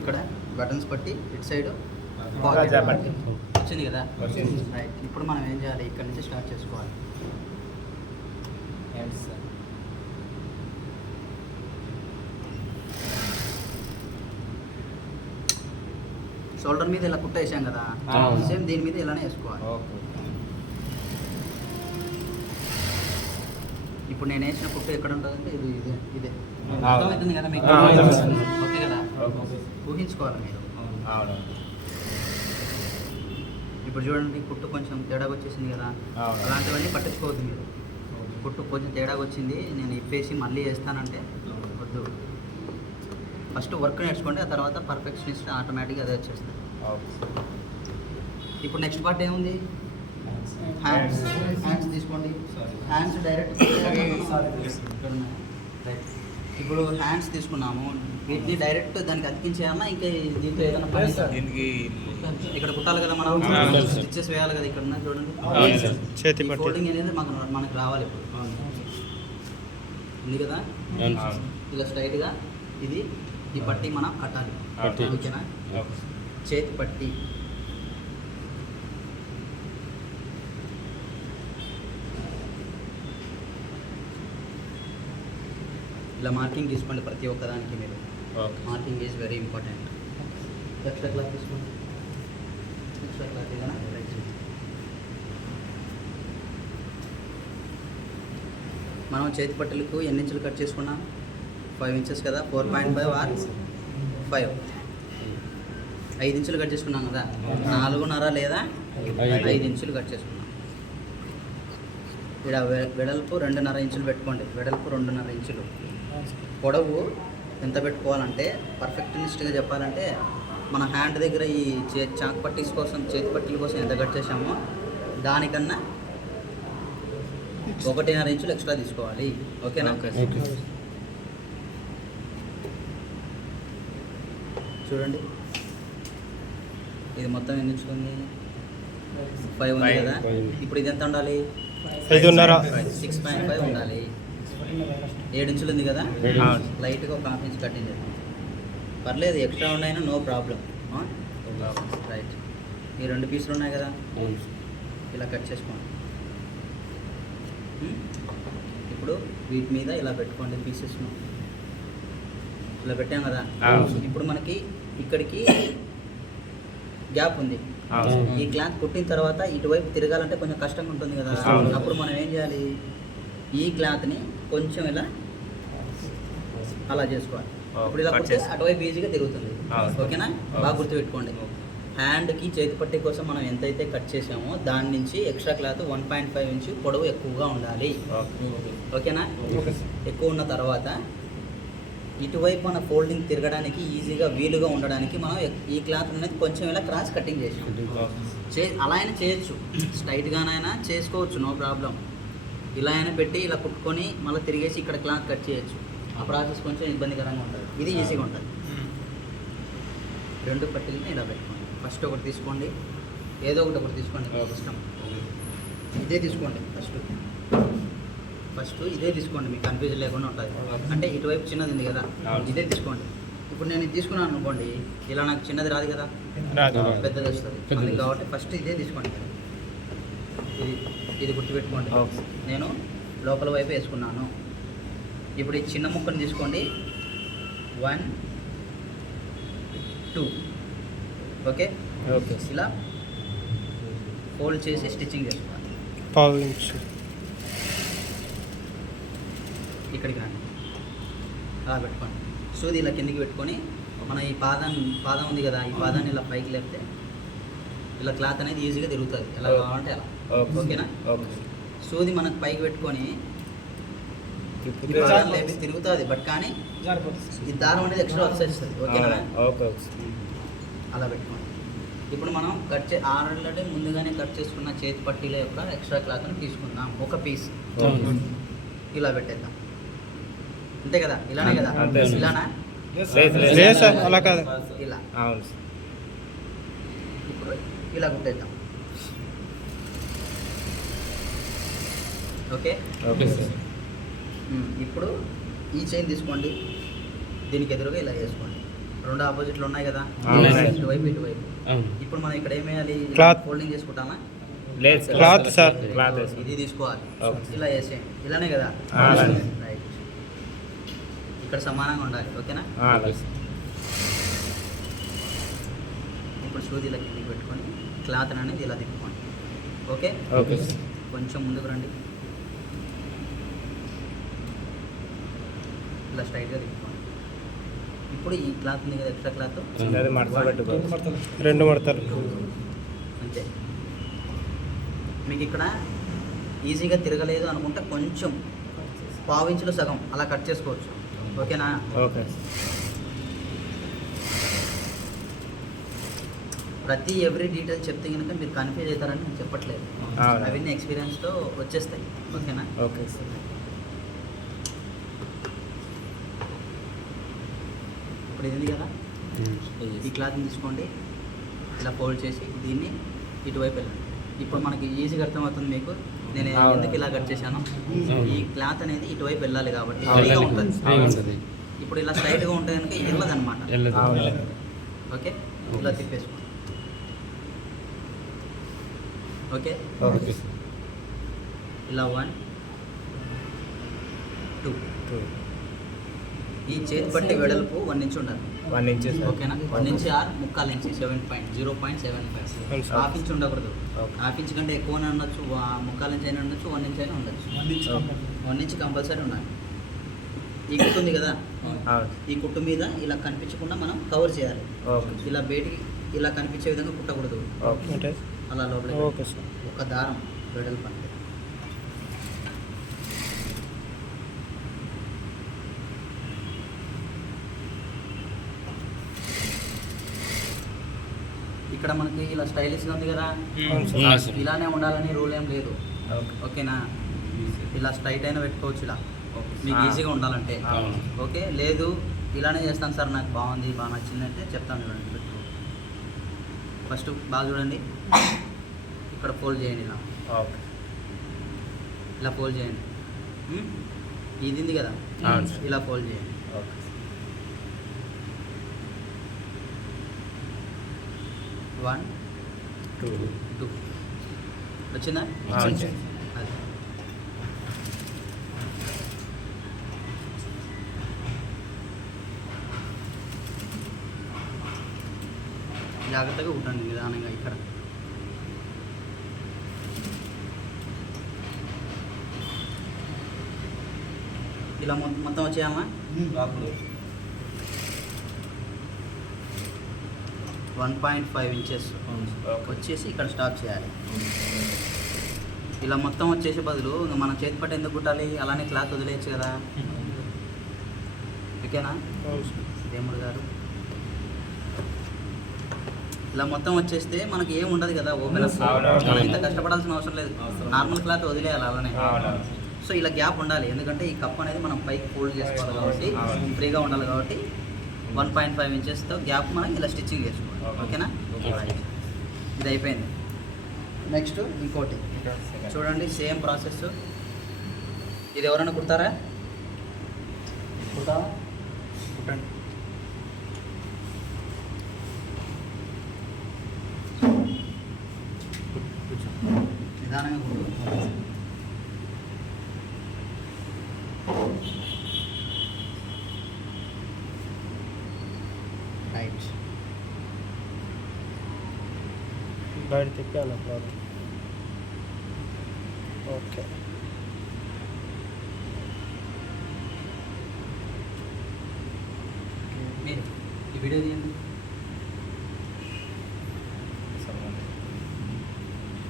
ఇక్కడ బటన్స్ పట్టి ఇటు సైడ్ రాజా పట్టి. వచ్చింది కదా? వచ్చింది. రైట్. ఇప్పుడు మనం ఏం చేయాలి? ఇక్కడ నుంచి స్టార్ట్ చేసుకోవాలి. షోల్డర్ మీద ఇలా కుట్ట వేసాం కదా, అవును. సేమ్ దీని మీద ఇలానే వేసుకోవాలి. ఓకే. ఇప్పుడు నేను వేసిన కుట్ట ఎక్కడ ఉంటుందంటే ఇది ఇదే ఇదే అవును. అర్థమవుతుంది కదా మీకు? అవును. ఓకే కదా? ఓకే. ఊహించుకోవాలి మీరు. అవును. ఇప్పుడు చూడండి కుట్టు కొంచెం తేడాగా వచ్చేసింది కదా, అవును. అలాంటివన్నీ పట్టించుకోవద్దు మీరు. కుట్టు కొంచెం తేడాగా వచ్చింది, నేను ఇప్పేసి మళ్ళీ వేస్తానంటే వద్దు. ఫస్ట్ వర్క్ నేర్చుకోండి, ఆ తర్వాత పర్ఫెక్షనిస్ట్ ఆటోమేటిక్గా అదే వచ్చేస్తుంది. ఓకే. ఇప్పుడు నెక్స్ట్ పార్ట్ ఏముంది? హ్యాండ్స్. హ్యాండ్స్ తీసుకోండి. Hands direct right. ఇప్పుడు హ్యాండ్స్ తీసుకున్నాము, వీటిని డైరెక్ట్ దానికి అతికించేయాలన్నా ఇంకా దీంట్లో ఏదైనా పని ఉందా? దీనికి ఇక్కడ కుట్టాలి కదా మనం, అవును. స్టిచ్చెస్ వేయాలి కదా. ఇక్కడ ఉన్న చూడండి అవును సార్. చేతి పట్టి. ఫోల్డింగ్ అనేది మనకు రావాలి. ఇప్పుడు ఉంది కదా, అవును. ఇలా స్ట్రైట్గా ఇది ఈ పట్టి మనం కట్టాలి. పట్టి. ఓకేనా? ఓకే. చేతి పట్టి ఇలా మార్కింగ్ తీసుకోండి ప్రతి ఒక్కదానికి. మీరు okay. Marking is very important. Extra cloth తీసుకోండి. ఎక్స్ట్రా క్లాత్ ఏదైనా రైట్. మనం చేతి పట్టెలకు ఎన్ని ఇంచులు కట్ చేసుకున్నాం? 5 ఇంచెస్ కదా, 4.5 ఆర్ 5, 5 ఇంచులు కట్ చేసుకున్నాం కదా. 4.5 లేదా 5 ఇంచులు కట్ చేసుకున్నాం. ఇక్కడ వెడల్పు 2.5 ఇంచులు పెట్టుకోండి. వెడల్పు 2.5 ఇంచులు. పొడవు ఎంత పెట్టుకోవాలంటే పర్ఫెక్ట్నిస్ట్గా చెప్పాలంటే మన హ్యాండ్ దగ్గర ఈ చాక్ పట్టీస్ కోసం, చేతి పట్టీల కోసం ఎంత కట్ చేసామో దానికన్నా 1.5 ఇంచులు ఎక్స్ట్రా తీసుకోవాలి. ఓకేనా? ఓకే. చూడండి ఇది మొత్తం ఎన్ని ఇంచులు? 5 ఉంది కదా. 5. ఇప్పుడు ఇది ఎంత ఉండాలి? 5.5. 6.5 ఉండాలి. 7 ఇంచులు ఉంది కదా, అవును. లైట్గా ఒక హాఫ్ ఇంచ్ కట్టింగ్ చేద్దాం. పర్లేదు, ఎక్స్ట్రా ఉన్నాయినా నో ప్రాబ్లం. రైట్. ఈ 2 పీసులు ఉన్నాయి కదా, ఇలా కట్ చేసుకోండి. ఇప్పుడు వీటి మీద ఇలా పెట్టుకోండి పీసెస్. ఇలా పెట్టాం కదా. అవును. ఇప్పుడు మనకి ఇక్కడికి గ్యాప్ ఉంది. అవును. ఈ క్లాత్ కుట్టిన తర్వాత ఇటువైపు తిరగాలంటే కొంచెం కష్టంగా ఉంటుంది కదా. అవును. అప్పుడు మనం ఏం చేయాలి? ఈ క్లాత్ని కొంచెం ఇలా అలా చేసుకోవాలి. ఇప్పుడు ఇలా కుడితే అటువైపు ఈజీగా తిరుగుతుంది. ఓకేనా? బాగా గుర్తుపెట్టుకోండి. హ్యాండ్కి చేతి పట్టి కోసం మనం ఎంతైతే కట్ చేసామో దాని నుంచి ఎక్స్ట్రా క్లాత్ 1.5 ఇంచు పొడవు ఎక్కువగా ఉండాలి. ఓకేనా? ఎక్కువ ఉన్న తర్వాత ఇటువైపు మన ఫోల్డింగ్ తిరగడానికి ఈజీగా వీలుగా ఉండడానికి మనం ఈ క్లాత్ అనేది కొంచెం ఇలా క్రాస్ కటింగ్ చేసాం. అలా అయినా చేయొచ్చు, స్ట్రైట్గానైనా చేసుకోవచ్చు, నో ప్రాబ్లం. ఇలా అయినా పెట్టి ఇలా కుట్టుకొని మళ్ళీ తిరిగేసి ఇక్కడ క్లాత్ కట్ చేయొచ్చు. ఆ ప్రాసెస్ కొంచెం ఇబ్బందికరంగా ఉంటుంది, ఇది ఈజీగా ఉంటుంది. 2 పట్టీలని ఇలా పెట్టుకోండి. ఫస్ట్ ఒకటి తీసుకోండి, ఏదో ఒకటి తీసుకోండి, ఇష్టం. ఇదే తీసుకోండి. ఫస్ట్ ఇదే తీసుకోండి, మీకు కన్ఫ్యూజన్ లేకుండా ఉంటుంది. అంటే ఇటువైపు చిన్నది ఉంది కదా, ఇదే తీసుకోండి. ఇప్పుడు నేను ఇది తీసుకున్నాను అనుకోండి, ఇలా నాకు చిన్నది రాదు కదా, పెద్దది వస్తుంది. కాబట్టి ఫస్ట్ ఇదే తీసుకోండి. ఇది గుర్తుపెట్టుకోండి. నేను లోపల వైపు వేసుకున్నాను. ఇప్పుడు ఈ చిన్న ముక్కను తీసుకోండి. 1 2 ఓకే. ఇలా ఫోల్డ్ చేసి స్టిచ్చింగ్ చేసుకోవాలి. 1/2 ఇంచు ఇక్కడికి రండి, అలా పెట్టుకోండి. సూది ఇలా కిందికి పెట్టుకొని మన ఈ పాదం ఉంది కదా, ఈ పాదాన్ని ఇలా పైకి లేపితే ఇలా క్లాత్ అనేది ఈజీగా తిరుగుతుంది. ఎలా కావాలంటే అలా. ఓకేనా? సూది మనకు పైకి పెట్టుకొని ఈ పాదం లేపి తిరుగుతుంది, బట్ కానీ ఈ దారం అనేది ఎక్స్ట్రా వచ్చేస్తుంది. ఓకేనా? అలా పెట్టుకోండి. ఇప్పుడు మనం ఆల్రెడీ ముందుగానే కట్ చేసుకున్న చేతి పట్టీల యొక్క ఎక్స్ట్రా క్లాత్ని తీసుకుందాం. ఒక పీస్ ఇలా పెట్టేద్దాం. అంతే కదా, ఇలానే కదా, అంతే. ఇలానా? లేదు సార్, అలా కాదు. ఇలా అవును సార్. ఇప్పుడు ఇలా కుట్టేద్దాం. ఓకే. Okay sir. ఇప్పుడు ఈ చైన్ తీసుకోండి, దీనికి ఎదురుగా ఇలా వేసుకోండి. రెండు ఆపోజిట్లు ఉన్నాయి కదా, ఇటువైపు ఇటువైపు. ఇప్పుడు మనం ఇక్కడ ఏం వేయాలి? క్లాత్ ఫోల్డింగ్ చేసుకుంటామా? లేదు సార్. Cloth sir. క్లాత్ వేసాం. ఇది తీసుకోవాలి, ఓకే. ఇలా వేసేయండి. ఇలానే కదా, అలానే. రైట్. ఇక్కడ సమానంగా ఉండాలి. ఓకేనా? అలాగే సార్. ఇప్పుడు సూది ఇలా కిందికి పెట్టుకొని క్లాత్ అనేది ఇలా తిప్పుకోండి. ఓకే. Okay sir. కొంచెం ముందుకు రండి, ఇలా స్ట్రైట్గా తిప్పుకోండి. ఇప్పుడు ఈ క్లాత్ ఉంది కదా, ఎక్స్ట్రా క్లాత్, అది మడత పెట్టుకోవాలి. 2 మడతలు. అంతే. మీకు ఇక్కడ ఈజీగా తిరగలేదు అనుకుంటే కొంచెం పావించులో సగం అలా కట్ చేసుకోవచ్చు. ఓకేనా? ఓకే. ప్రతి ఎవ్రీ డీటెయిల్ చెప్తే కనుక మీరు కన్ఫ్యూజ్ అవుతారని నేను చెప్పట్లేదు. అవును. అవన్నీ ఎక్స్పీరియన్స్తో వచ్చేస్తాయి. ఓకేనా? Okay sir. ఇప్పుడు ఇది ఉంది కదా, ఈ క్లాత్ని తీసుకోండి, ఇలా ఫోల్డ్ చేసి దీన్ని ఇటువైపు వెళ్ళండి. ఇప్పుడు మనకి ఈజీగా అర్థమవుతుంది మీకు నేను ఎందుకు ఇలా కట్ చేశాను. ఈ క్లాత్ అనేది ఇటువైపు వెళ్ళాలి కాబట్టి ఫ్రీగా ఉంటుంది. ఇప్పుడు ఇలా స్ట్రైట్గా ఉంటే కనుక వెళ్ళదు అనమాట. ఓకే, ఇలా తిప్పేసుకోండి. Okay, okay. ఇలా 1 2. ఈ చేతి పట్టి వెడల్పు 1 ఇంచ్ ఉండాలి. 1 ఇంచ్ సార్. ఓకేనా? 1 inch are 1/4 inch, 0.75. Half inch ఉండకూడదు. ఓకే. హాఫ్ ఇంచ్ కంటే ఎక్కువనే ఉండొచ్చు, 1/4 ఇంచ్ అయినా ఉండొచ్చు, 1 ఇంచ్ అయినా ఉండొచ్చు. 1 ఇంచ్ కంపల్సరీ ఉండాలి. ఈ కుట్టు ఉంది కదా, అవును. ఈ కుట్టు మీద ఇలా కనిపించకుండా మనం కవర్ చేయాలి. ఓకే. ఇలా బయటికి ఇలా కనిపించే విధంగా కుట్టకూడదు. ఓకే. అంటే అలా లోపల ఓకే సార్. ఒక దారం వెడల్పు అంతే. ఇక్కడ మనకి ఇలా స్టైలిష్గా ఉంది కదా, ఇలానే ఉండాలని రూల్ ఏం లేదు. ఓకే. ఓకేనా? ఇలా స్ట్రైట్ అయినా పెట్టుకోవచ్చు, ఇలా మీకు ఈజీగా ఉండాలంటే. అవును. ఓకే, లేదు ఇలానే చేస్తాను సార్, నాకు బాగుంది, బాగా నచ్చిందంటే చెప్తాను. చూడండి, పెట్టుకో. ఫస్ట్ బాగా చూడండి, ఇక్కడ ఫోల్డ్ చేయండి, ఇలా ఓకే. ఇలా ఫోల్డ్ చేయండి. ఇది ఉంది కదా, అవును సార్. ఇలా ఫోల్డ్ చేయండి. ఓకే. 1 2 వచ్చిందా? అవును సార్. అది జాగ్రత్తగా కుట్టండి, నిదానంగా. ఇక్కడ ఇలా మొత్తం వచ్చేయమ్మా. 1.5 ఇంచెస్ వచ్చేసి ఇక్కడ స్టాప్ చేయాలి. ఇలా మొత్తం వచ్చేసే బదులు ఇంకా మన చేతి పట్టు ఎందుకు కుట్టాలి? అలానే క్లాత్ వదిలేయచ్చు కదా. ఓకేనా దేవుడు గారు? ఇలా మొత్తం వచ్చేస్తే మనకి ఏం ఉండదు కదా, ఓపెన్ మనం ఇంత కష్టపడాల్సిన అవసరం లేదు. నార్మల్ క్లాత్ వదిలేయాలి అలానే. సో ఇలా గ్యాప్ ఉండాలి, ఎందుకంటే ఈ కప్ అనేది మనం పైకి ఫోల్డ్ చేసుకోవాలి కాబట్టి, ఫ్రీగా ఉండాలి కాబట్టి 1.5 ఇంచెస్తో గ్యాప్ మనం ఇలా స్టిచ్చింగ్ చేసుకోవాలి. ఓకేనా? ఇది అయిపోయింది. నెక్స్ట్ ఇంకోటి చూడండి, సేమ్ ప్రాసెస్. ఇది ఎవరైనా కుడతారా? కుడతావా? కుట్టండి. నిదానంగా కుట్టు. రైట్. బయట తిప్పాను క్లాత్. ఓకే. మీరు ఈ వీడియో తీయండి,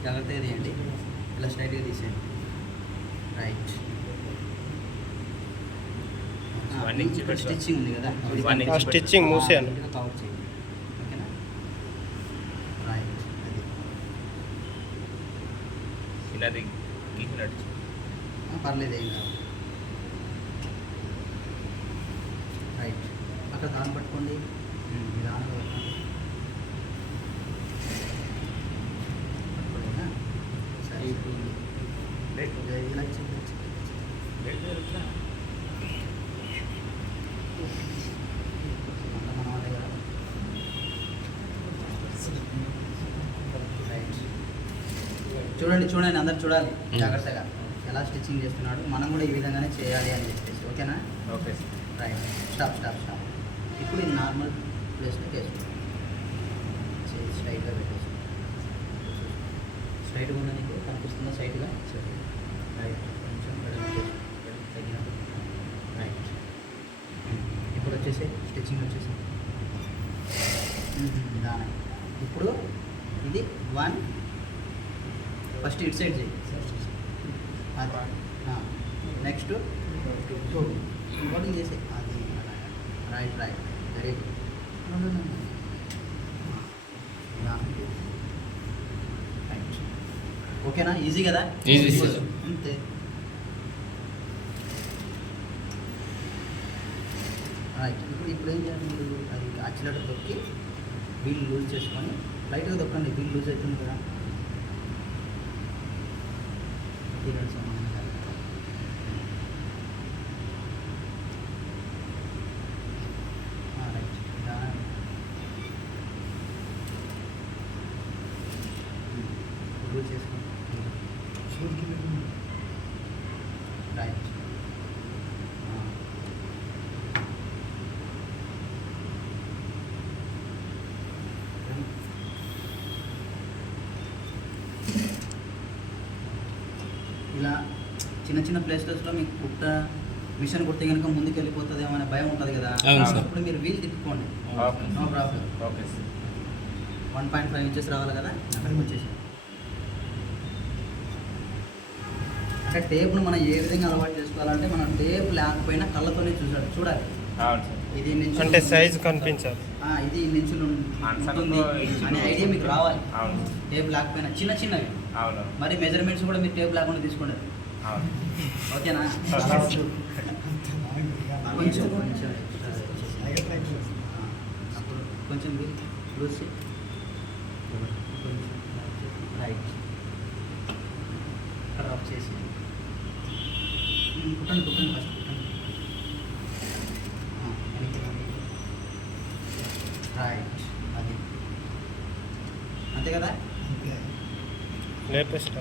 జాగ్రత్తగా తీయండి. ఇలా స్ట్రైట్గా తీసేయండి. రైట్. ఇక్కడ స్టిచ్చింగ్ ఉంది కదా, One inch ఆ స్టిచ్చింగ్ మూసేయాలి. కవర్ చేయండి. ఓకేనా? ఇలా గీసినట్టు పర్లేదు ఏం కాదు. రైట్, అక్కడ దాన్ని పట్టుకోండి, దానిలో పట్టుకోండి. పట్టుకోలేదా? సరే ఇప్పుడు ఇలా మన వాళ్ళే కదా. రైట్, చూడండి చూడండి, అందరు చూడాలి జాగ్రత్తగా ఎలా స్టిచ్చింగ్ చేస్తున్నాడు. మనం కూడా ఈ విధంగానే చేయాలి అని చెప్పేసి. ఓకేనా? Okay. Right, stop stop stop. ఇప్పుడు ఇది నార్మల్ ప్లేస్లో వేసుకోండి, స్ట్రైట్గా పెట్టేసి. స్ట్రైట్గా ఉందా నీకు కనిపిస్తుందా? స్ట్రైట్గా. రైట్, కొంచెం తగ్గినట్టు. రైట్, ఇప్పుడు వచ్చేసి స్టిచ్చింగ్ వచ్చేసి దాని. ఇప్పుడు ఇది 1, ఫస్ట్ ఇటు సైడ్ చేయి. నెక్స్ట్ 2 ఇంకోటింగ్ చేసే. అది right right, very good. Right, ఓకేనా? ఈజీ కదా? Easy, sir. అంతే. రైట్, ఇప్పుడు ఏం చేయాలి మీరు? అది యాక్సిలేటర్ తొక్కి వీల్ లూజ్ చేసుకొని లైట్గా తొక్కండి. వీల్ లూజ్ అవుతుంది కదా. ఈ రెండు సమానంగా కలపాలి. రైట్, లూజ్ చేసుకోండి. రైట్, ఇలా చిన్న చిన్న ప్లేసెస్లో మీకు మిషన్ కుడితే కనుక ముందుకు వెళ్ళిపోతుందేమో అనే భయం ఉంటుంది కదా. అవును సార్. అప్పుడు మీరు వీల్ తిప్పుకోండి, okay. No problem. Okay sir. 1.5 inches రావాలి కదా, అక్కడికి వచ్చేసి. అంటే టేప్ను మనం ఏ విధంగా అలవాటు చేసుకోవాలంటే, మనం టేప్ లేకపోయినా కళ్ళతోనే చూడాలి. అవును సార్. ఇది నుంచి అంటే సైజు కనిపించాలి. ఇది నుంచి ఉంటుంది అనే ఐడియా మీకు రావాలి. అవును. టేప్ లేకపోయినా చిన్నవి. అవును. మరి మెజర్మెంట్స్ కూడా మీరు టేప్ లేకుండా తీసుకోండి. అవును. ఓకేనా? కొంచెం అప్పుడు కొంచెం లూజ్ కొంచెం రైట్ రబ్ చేసి కుట్టండి ఫస్ట్ కుట్టండి. రైట్, అది అంతే కదా? లేటెస్ట్.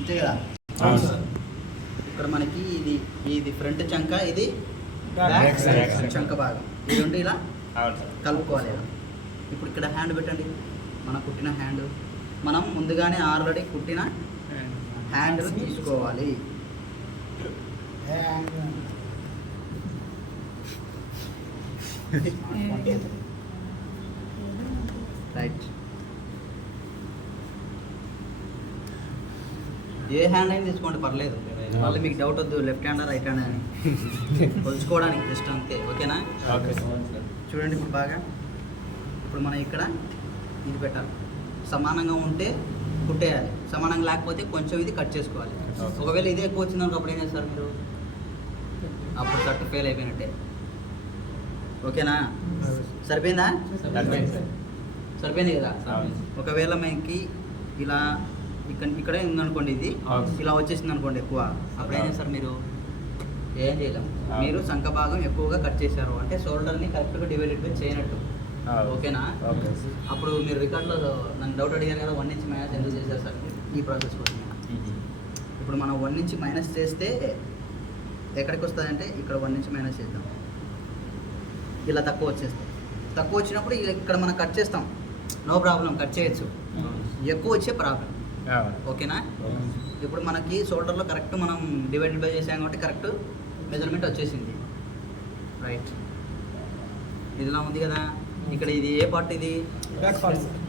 అంతే కదా? అవును సార్. ఇక్కడ మనకి ఇది ఫ్రంట్ చంక, ఇది Back బ్యాక్ side. చంక భాగం. ఈ రెండు ఇలా అవును సార్. కలుపుకోవాలి ఇలా. ఇప్పుడు ఇక్కడ హ్యాండ్ పెట్టండి, మనం కుట్టిన హ్యాండ్. మనం ముందుగానే ఆల్రెడీ కుట్టిన హ్యాండ్ తీసుకోవాలి. రైట్, ఏ హ్యాండ్ అయినా తీసుకోండి, పర్లేదు. మళ్ళీ మీకు డౌట్ వద్దు లెఫ్ట్ హ్యాండ్ రైట్ హ్యాండ్ అని కొలుచుకోవడానికి జస్ట్ అంతే. ఓకేనా? Okay sir. చూడండి ఇప్పుడు బాగా. ఇప్పుడు మనం ఇక్కడ ఇది పెట్టాలి, సమానంగా ఉంటే కుట్టేయాలి, సమానంగా లేకపోతే కొంచెం ఇది కట్ చేసుకోవాలి. ఒకవేళ ఇదే ఎక్కువ వచ్చిందనుకో అప్పుడు ఏం చేస్తారు మీరు? అప్పుడు కట్ ఫెయిల్ అయిపోయినట్టే. ఓకేనా? సరిపోయిందా? సరిపోయింది కదా? ఒకవేళ మనకి ఇలా ఇక్కడే ఉందనుకోండి, ఇది ఇలా వచ్చేసింది అనుకోండి ఎక్కువ, అప్పుడు ఏం చేస్తారు మీరు? ఏం చేయలేం. మీరు సంఖ భాగం ఎక్కువగా కట్ చేశారు అంటే షోల్డర్ని కరెక్ట్గా డివైడెడ్ బై చేయనట్టు. ఓకేనా? అప్పుడు మీరు రికార్డులో నన్ను డౌట్ అడిగారు కదా, 1 ఇంచ్ మైనస్ ఎందుకు చేశారు సార్? ఈ ప్రాసెస్ కోసం. ఇప్పుడు మనం 1 ఇంచ్ మైనస్ చేస్తే ఎక్కడికి వస్తుందంటే ఇక్కడ 1 ఇంచ్ మైనస్ చేద్దాం, ఇలా తక్కువ వచ్చేస్తాం. తక్కువ వచ్చినప్పుడు ఇక్కడ మనం కట్ చేస్తాం, నో ప్రాబ్లం, కట్ చేయొచ్చు. ఎక్కువ వచ్చే ప్రాబ్లం. ఓకేనా? ఇప్పుడు మనకి షోల్డర్లో కరెక్ట్ మనం డివైడెడ్ బై చేసాం కాబట్టి కరెక్ట్ మెజర్మెంట్ వచ్చేసింది. రైట్, ఇదిలా ఉంది కదా. ఇక్కడ ఇది ఏ పార్ట్? ఇది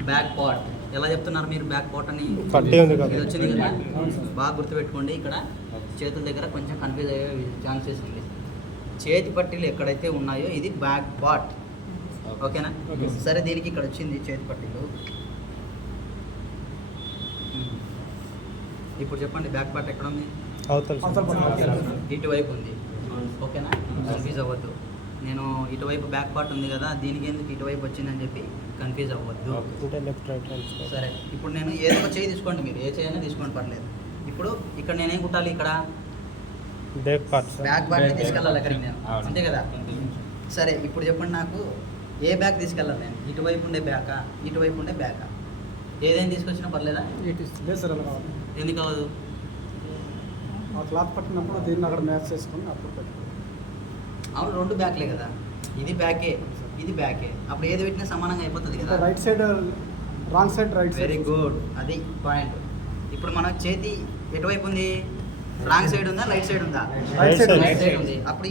బ్యాక్ పార్ట్. ఎలా చెప్తున్నారు మీరు బ్యాక్ పార్ట్ అని? పట్టి ఉంది కదా. ఇది వచ్చింది కదా, బాగా గుర్తుపెట్టుకోండి. ఇక్కడ చేతుల దగ్గర కొంచెం కన్ఫ్యూజ్ అయ్యే ఛాన్సెస్ ఉంది. చేతి పట్టీలు ఎక్కడైతే ఉన్నాయో ఇది బ్యాక్ పార్ట్. ఓకేనా? సరే, దీనికి ఇక్కడ వచ్చింది చేతి పట్టీలు. ఇప్పుడు చెప్పండి బ్యాక్ పార్ట్ ఎక్కడ ఉంది? అవతల ఇటువైపు ఉంది. ఓకేనా, కన్ఫ్యూజ్ అవ్వద్దు. నేను ఇటువైపు బ్యాక్ పార్ట్ ఉంది కదా, దీనికి ఎందుకు ఇటువైపు వచ్చిందని చెప్పి కన్ఫ్యూజ్ అవ్వద్దు. అంటే లెఫ్ట్ రైట్ హ్యాండ్ సైడ్. సరే, ఇప్పుడు నేను ఏదో ఒక చేయి తీసుకోండి, మీరు ఏ చేయి అయినా తీసుకోండి పర్లేదు. ఇప్పుడు ఇక్కడ నేనేం కుట్టాలి? ఇక్కడ back part sir. Back part తీసుకెళ్ళాలి అక్కడికి నేను, అవును. అంతే కదా? సరే, ఇప్పుడు చెప్పండి నాకు ఏ బ్యాక్ తీసుకెళ్ళాలి నేను? ఇటువైపు ఉండే బ్యాకా, ఇటువైపు ఉండే బ్యాకా? ఏదైనా తీసుకొచ్చినా పర్లేదా? లేదు సార్, అలా కావాలి. ఎందుకు అవ్వదు? ఆ క్లాత్ పట్టినప్పుడు దీన్ని అక్కడ మ్యాచ్ చేసుకొని అప్పుడు పెట్టుకోవాలి. అవును, రెండు బ్యాక్లే కదా, ఇది బ్యాకే ఇది బ్యాకే, అప్పుడు ఏది పెట్టినా సమానంగా అయిపోతుంది కదా. Right side wrong side right side. Very good, అది పాయింట్. ఇప్పుడు మన చేతి ఎటువైపు ఉంది? రాంగ్ సైడ్ ఉందా, రైట్ సైడ్ ఉందా? Right side Right right side ఉంది. అప్పుడు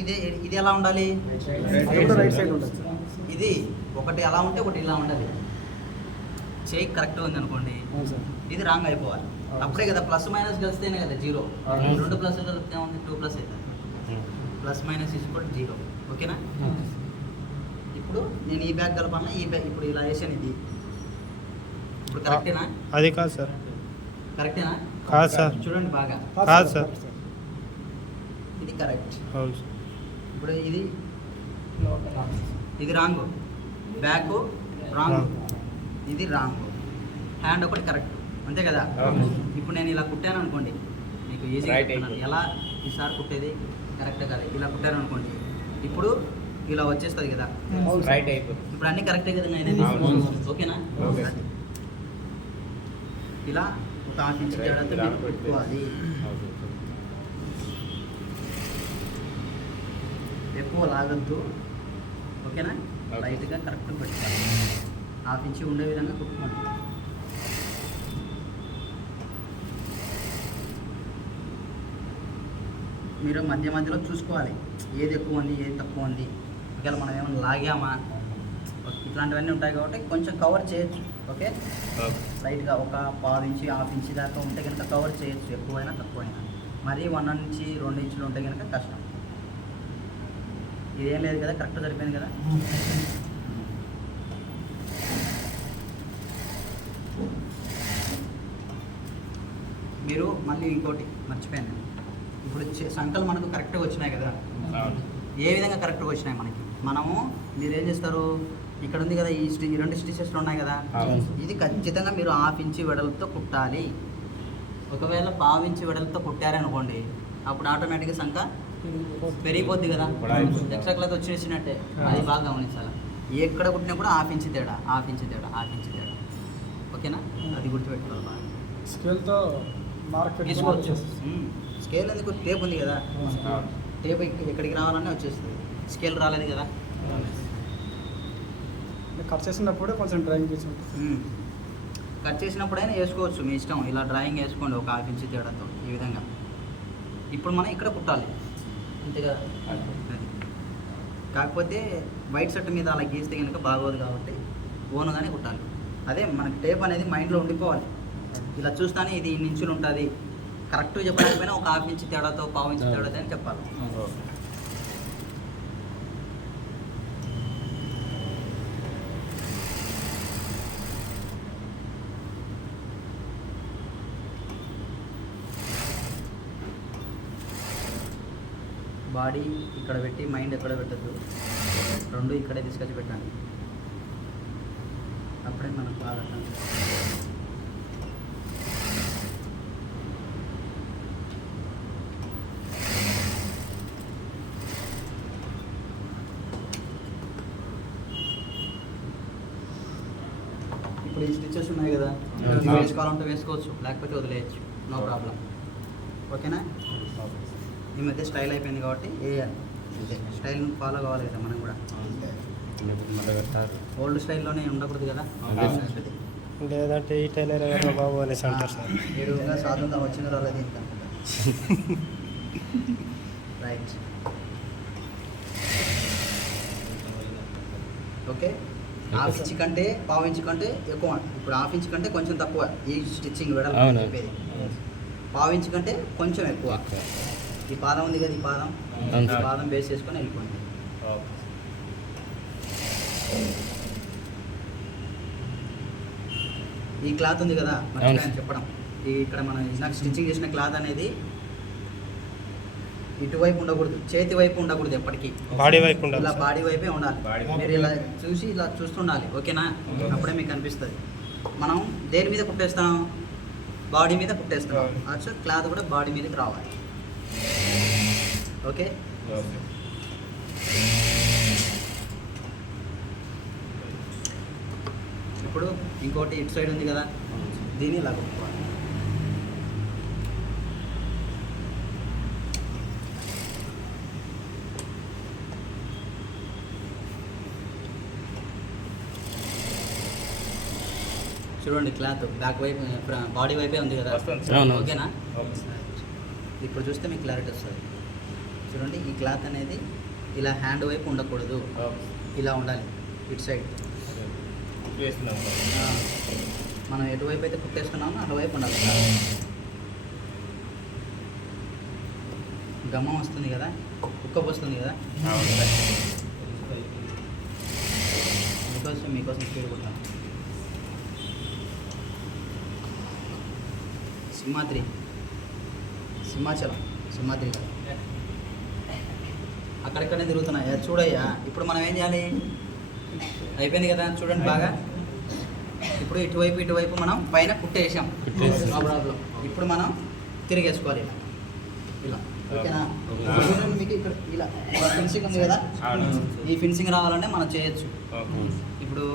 ఇది ఎలా ఉండాలి? అది కూడా రైట్ సైడ్ ఉంటుంది సార్. ఇది ఒకటి అలా ఉంటే ఒకటి ఇలా ఉండాలి. చేయి కరెక్ట్ ఉంది అనుకోండి, అవును సార్. ఇది రాంగ్ అయిపోవాలి. అప్పుడే కదా ప్లస్ మైనస్ కలిస్తేనే కదా జీరో. అవును. రెండు ప్లస్ కలిపితే ఉంది 2 ప్లస్ అవుతుంది. Plus minus equal 0. ఓకేనా? ఇప్పుడు నేను ఈ బ్యాగ్ కలపాలా, ఈ బ్యాగ్ ఇప్పుడు ఇలా వేసాను, ఇది ఇప్పుడు కరెక్టేనా? అది కాదు సార్. కరెక్టేనా? కాదు సార్. చూడండి బాగా, కాదు సార్. ఇది కరెక్ట్. అవును సార్. ఇప్పుడు ఇది రాంగ్, బ్యాక్ రాంగ్, ఇది రాంగ్, హ్యాండ్ ఒకటి కరెక్ట్, అంతే కదా? అవును. ఇప్పుడు నేను ఇలా కుట్టాను అనుకోండి, మీకు ఈజీ Right అయిపోయింది. ఎలా ఈసారి కుట్టేది కరెక్ట్ కాదు. ఇలా కుట్టాను అనుకోండి, ఇప్పుడు ఇలా వచ్చేస్తుంది కదా. రైట్ అయిపోతుంది. ఇప్పుడు అన్ని కరెక్టే కదా అయినది. అవును. ఓకేనా? ఓకే. అది. ఇలా ఒక హాఫ్ ఇంచ్ తేడాతో మీరు పెట్టుకోవాలి. ఎక్కువ లాగద్దు. ఓకేనా? ఓకే. లైట్గా కరెక్ట్ పెట్టుకోవాలి. హాఫ్ ఇంచ్ ఉండే విధంగా కుట్టుకోండి. మీరు మధ్య మధ్యలో చూసుకోవాలి, ఏది ఎక్కువ ఉంది ఏది తక్కువ ఉంది. ఒకవేళ మనం ఏమైనా లాగామా, ఇట్లాంటివన్నీ ఉంటాయి కాబట్టి కొంచెం కవర్ చేయొచ్చు. ఓకే, లైట్గా ఒక 1/4 ఇంచ్ 1/2 ఇంచ్ దాకా ఉంటే కనుక కవర్ చేయొచ్చు, ఎక్కువైనా తక్కువైనా. మరీ 1 ఇంచ్ 2 ఇంచులు ఉంటే కనుక కష్టం. ఇదేం లేదు కదా, కరెక్ట్ సరిపోయింది కదా. మీరు మళ్ళీ ఇంకోటి మర్చిపోయాను, ఇప్పుడు సంకలు మనకు కరెక్ట్గా వచ్చినాయి కదా. ఏ విధంగా కరెక్ట్గా వచ్చినాయి మనకి? మనము మీరు ఏం చేస్తారు, ఇక్కడ ఉంది కదా, ఈ 2 స్టిచెస్లు ఉన్నాయి కదా, అవును. ఇది ఖచ్చితంగా మీరు 1/2 ఇంచ్ వెడల్పుతో కుట్టాలి. ఒకవేళ 1/2 ఇంచ్ వెడల్పుతో కుట్టారనుకోండి, అప్పుడు ఆటోమేటిక్గా సంక పెరిగిపోద్ది కదా, పొడైపోతుంది. Extra cloth వచ్చేసినట్టే. అది బాగా గమనించాలి. ఎక్కడ కుట్టినా కూడా 1/2 ఇంచ్ తేడా, 1/2 ఇంచ్ తేడా, 1/2 ఇంచ్ తేడా. ఓకేనా? అది గుర్తుపెట్టుకోవాలి బాగా. స్కేల్తో మార్క్ తీసుకోవచ్చు. స్కేల్ ఎందుకు? టేప్ ఉంది కదా, టేప్ ఎక్కడికి రావాలన్నా వచ్చేస్తుంది. స్కేల్ రాలేదు కదా. కట్ చేసినప్పుడు కొంచెం డ్రాయింగ్ చేసి ఉంటుంది. కట్ చేసినప్పుడైనా వేసుకోవచ్చు, మీ ఇష్టం. ఇలా డ్రాయింగ్ వేసుకోండి ఒక 1/2 ఇంచ్ తేడాతో, ఈ విధంగా. ఇప్పుడు మనం ఇక్కడ కుట్టాలి, అంతే కదా. కాకపోతే వైట్ షర్ట్ మీద అలా గీస్తే కనుక బాగోదు కాబట్టి ఓనుగానే కుట్టాలి. అదే మనకి టేప్ అనేది మైండ్లో ఉండిపోవాలి. ఇలా చూస్తానే ఇది ఇన్ని ఇంచులు ఉంటుంది, కరెక్ట్గా చెప్పలేకపోయినా ఒక 1/2 ఇంచ్ తేడాతో 1/4 ఇంచ్ తేడాతో అని చెప్పాలి. బాడీ ఇక్కడ పెట్టి మైండ్ ఎక్కడ పెట్టద్దు, రెండు ఇక్కడే తీసుకొచ్చి పెట్టండి. అప్పుడే మనకు బాగా ఇప్పుడు ఈ స్టిచెస్ ఉన్నాయి కదా, ఇవి వేసుకోవాలంటే వేసుకోవచ్చు, లేకపోతే వదిలేయచ్చు, నో ప్రాబ్లం. ఓకేనా? ఈ మధ్య స్టైల్ అయిపోయింది కాబట్టి వేయాలి, స్టైల్ ఫాలో కావాలి కదా మనం కూడా. ఓల్డ్ స్టైల్లోనే ఉండకూడదు కదా. లేదంటే ఈ టైలర్ ఎవరో బాబు అనేసి అంటారు సార్. ఏడుగా సాధన వచ్చిన రాలేదు ఇంకా. Right, okay. 1/2 ఇంచ్ కంటే 1/4 ఇంచ్ కంటే ఎక్కువ. ఇప్పుడు 1/2 ఇంచ్ కంటే కొంచెం తక్కువ ఈ స్టిచ్చింగ్ వెడల్పు అవును. చెప్పేది. 1/4 ఇంచ్ కంటే కొంచెం ఎక్కువ. ఈ పాదం ఉంది కదా, ఈ పాదం, అవును. ఈ పాదం బేస్ చేసుకొని వెళ్ళిపోయింది. ఈ క్లాత్ ఉంది కదా, మర్చిపోయాను చెప్పడం. ఇక్కడ మనం నాకు స్టిచ్చింగ్ చేసిన క్లాత్ అనేది ఇటువైపు ఉండకూడదు, చేతి వైపు ఉండకూడదు, ఎప్పటికీ బాడీ వైపు ఉండాలి ఇలా సార్. బాడీ వైపే ఉండాలి. బాడీ మీరు ఇలా చూసి ఇలా చూస్తుండాలి, ఓకేనా? అప్పుడే మీకు అనిపిస్తుంది. మనం దేని మీద కుట్టేస్తాం? బాడీ మీద కుట్టేస్తాం. అచ్చా క్లాత్ కూడా బాడీ మీదకి రావాలి. Okay, okay. ఇప్పుడు ఇంకోటి ఇటు సైడ్ ఉంది కదా, దీన్ని ఇలా కుట్టుకోవాలి. చూడండి క్లాత్ బ్యాక్ వైపు బాడీ వైపే ఉంది కదా, వస్తుంది సార్. అవును. ఓకేనా? ఓకే. ఇప్పుడు చూస్తే మీకు క్లారిటీ వస్తుంది. చూడండి ఈ క్లాత్ అనేది ఇలా హ్యాండ్ వైపు ఉండకూడదు, ఓకే. ఇలా ఉండాలి ఇటు సైడ్. వేస్తున్నాం సార్. మనం ఎటువైపు అయితే కుట్టేస్తున్నామో అటువైపు ఉండాలి. గమ్మం వస్తుంది కదా, కుక్క వస్తుంది కదా, అవును సార్. మీకోసం స్పీడ్ కుట్టాను. సింహాద్రి, సింహాచలం, సింహాద్రి కదా, అక్కడెక్కడే తిరుగుతున్నాయి. అది చూడయ్యా. ఇప్పుడు మనం ఏం చేయాలి? అయిపోయింది కదా, చూడండి బాగా. ఇప్పుడు ఇటువైపు మనం పైన కుట్టేసాం, నో ప్రాబ్లం. ఇప్పుడు మనం తిరిగేసుకోవాలి ఇలా, ఇలా, ఓకేనా? ఇప్పుడు చూడండి మీకు ఇక్కడ ఇలా ఫినిషింగ్ ఉంది కదా, అవును. ఈ ఫినిషింగ్ రావాలంటే మనం చేయొచ్చు. ఓకే. ఇప్పుడు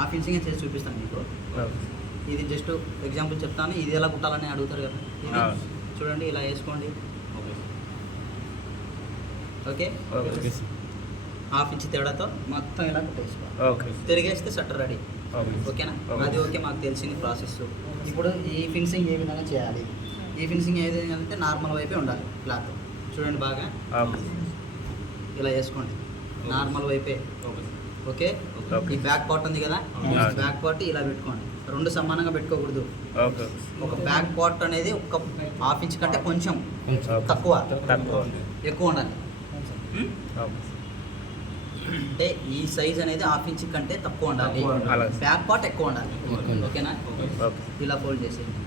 ఆ ఫినిషింగ్ చేసి చూపిస్తాను మీకు. ఓకే. ఇది జస్ట్ ఎగ్జాంపుల్ చెప్తాను, ఇది ఎలా కుట్టాలని అడుగుతారు కదా. ఇది అవును. చూడండి ఇలా వేసుకోండి, okay. Okay? Okay. Half inch తేడాతో మొత్తం ఇలా కుట్టేసుకోవాలి. ఓకే. తిరిగేస్తే షట్టర్ రెడీ, ఓకే. ఓకేనా? ఓకే. అది ఓకే, మాకు తెలిసింది ప్రాసెస్. ఇప్పుడు ఈ ఫినిషింగ్ ఏ విధంగా చేయాలి? ఈ ఫినిషింగ్ ఏ విధంగా అంటే నార్మల్ వైపే ఉండాలి క్లాత్. చూడండి బాగా ఓకే. ఇలా వేసుకోండి, నార్మల్ వైపే, ఓకే. ఓకే? ఓకే. ఈ బ్యాక్ పార్ట్ ఉంది కదా, అవును. బ్యాక్ పార్ట్ ఇలా పెట్టుకోండి. రెండు సమానంగా పెట్టుకోకూడదు. ఓకే. ఒక బ్యాక్ పార్ట్ అనేది ఒక హాఫ్ ఇంచ్ కంటే కొంచెం ఓకే. తక్కువ, తక్కువ. ఎక్కువ ఉండాలి. ఓకే. అంటే ఈ సైజ్ అనేది హాఫ్ ఇంచ్ కంటే తక్కువ ఉండాలి, అలాగే. బ్యాక్ పార్ట్ ఎక్కువ ఉండాలి, ఓకేనా? ఓకే. ఇలా ఫోల్డ్ చేసేయండి,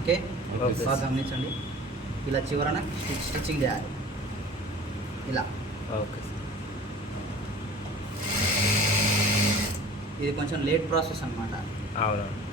ఓకే? ఓకే. బాగా గమనించండి. ఇలా చివరన స్టిచ్చింగ్ చేయాలి, ఇలా. ఓకే. ఇది కొంచెం లేట్ ప్రాసెస్ అన్నమాట. అవునవును.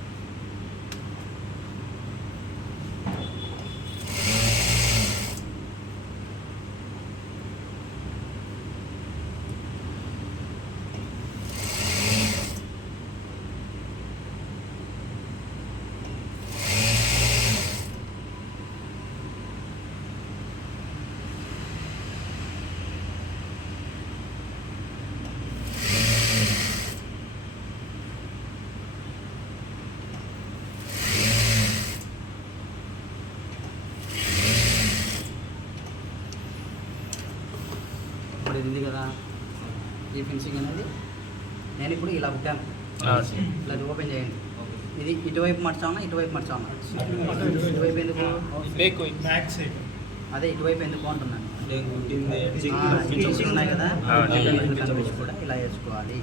ఇప్పుడు ఇది ఉంది కదా, ఈ ఫినిషింగ్ అనేది నేను ఇప్పుడు ఇలా కుట్టాను. ఇలా ఓపెన్ చేయండి. ఇది ఇటువైపు మర్చామన్నా ఇటువైపు మర్చామన్నా? ఇటువైపు ఎందుకు? అదే ఇటువైపు ఎందుకు అంటున్నాను. ఫినిషింగ్ ఉన్నాయి కదా, కనిపించి కూడా ఇలా వేసుకోవాలి.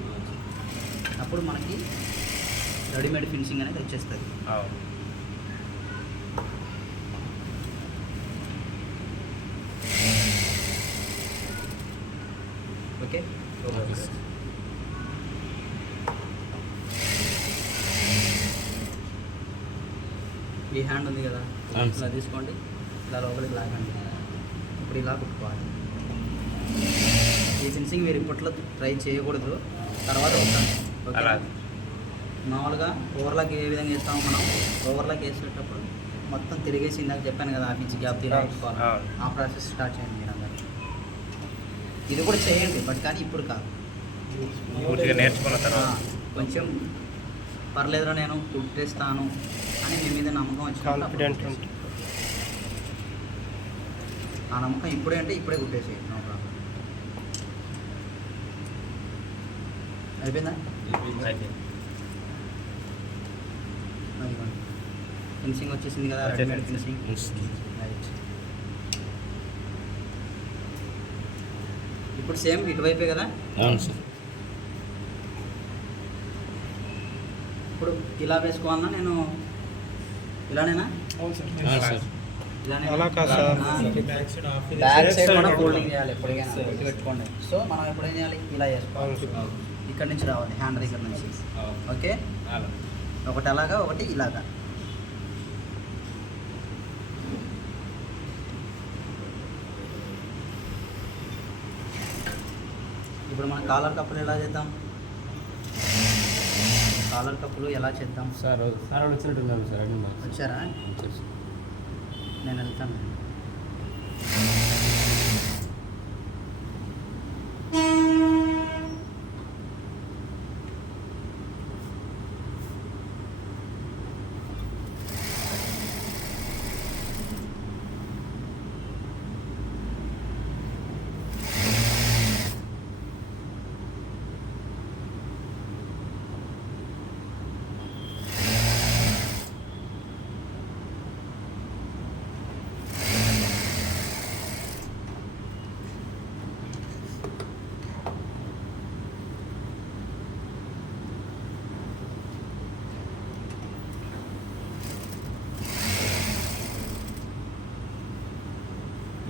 అప్పుడు మనకి రెడీమేడ్ ఫినిషింగ్ అనేది వచ్చేస్తుంది. అవును. ఓకే? ఓకే. ఈ హ్యాండ్ ఉంది కదా, అవును ఇలా సార్. తీసుకోండి, ఇలా లోపలికి లాగండి. ఇప్పుడు ఇలా కుట్టుకోవాలి. ఈ ఫినిషింగ్ మీరు ఇప్పట్లో ట్రై చేయకూడదు, తర్వాత వస్తాను, ఓకే? అలాగే. మామూలుగా ఓవర్లాక్ ఏ విధంగా వేస్తామో మనం, ఓవర్లాక్ వేసేటప్పుడు మొత్తం తిరిగేసి ఇందాక చెప్పాను కదా, ఆ పిచ్చి గ్యాప్ తీసుకోవాలి. అవును. ఆ ప్రాసెస్ స్టార్ట్ చేయండి మీరు అందరూ. ఇది కూడా చేయండి, బట్ కానీ ఇప్పుడు కాదు. పూర్తిగా నేర్చుకున్న తర్వాత కొంచెం పర్లేదురా నేను కుట్టేస్తాను అని మీ మీద నమ్మకం కాన్ఫిడెంట్ వచ్చినప్పుడు ఉంటుంది. ఆ నమ్మకం ఇప్పుడే అంటే ఇప్పుడే కుట్టేసేయండి, నో ప్రాబ్లం. అయిపోయిందా? అయితే అదిగోండి. ఫినిషింగ్ వచ్చేసింది కదా, వచ్చేసింది. Readymade finishing. రైట్. ఇప్పుడు సేమ్ ఇటువైపే కదా, అవును సార్. ఇప్పుడు ఇలా వేసుకోవాలన్నా నేను ఇలానేనా అవును సార్. ఇలానే అలా కాదు సార్. బ్యాక్ సైడ్ కూడా ఫోల్డింగ్ చేయాలి ఎప్పటికైనా గుర్తుపెట్టుకోండి. సో మనం ఎప్పుడు ఏం చేయాలి ఇలా చేసుకోవాలి. ఇక్కడ నుంచి రావాలి హ్యాండ్ ఇక్కడ నుంచి. ఓకే, ఒకటి అలాగా ఒకటి ఇలాగా. ఇప్పుడు మనం కాలర్ కప్పులు ఎలా చేద్దాం? కాలర్ కప్పులు ఎలా చేద్దాం? సార్ వచ్చినట్టున్నారు సార్ అన్ని మాకు వచ్చారా? నేను వెళ్తాను.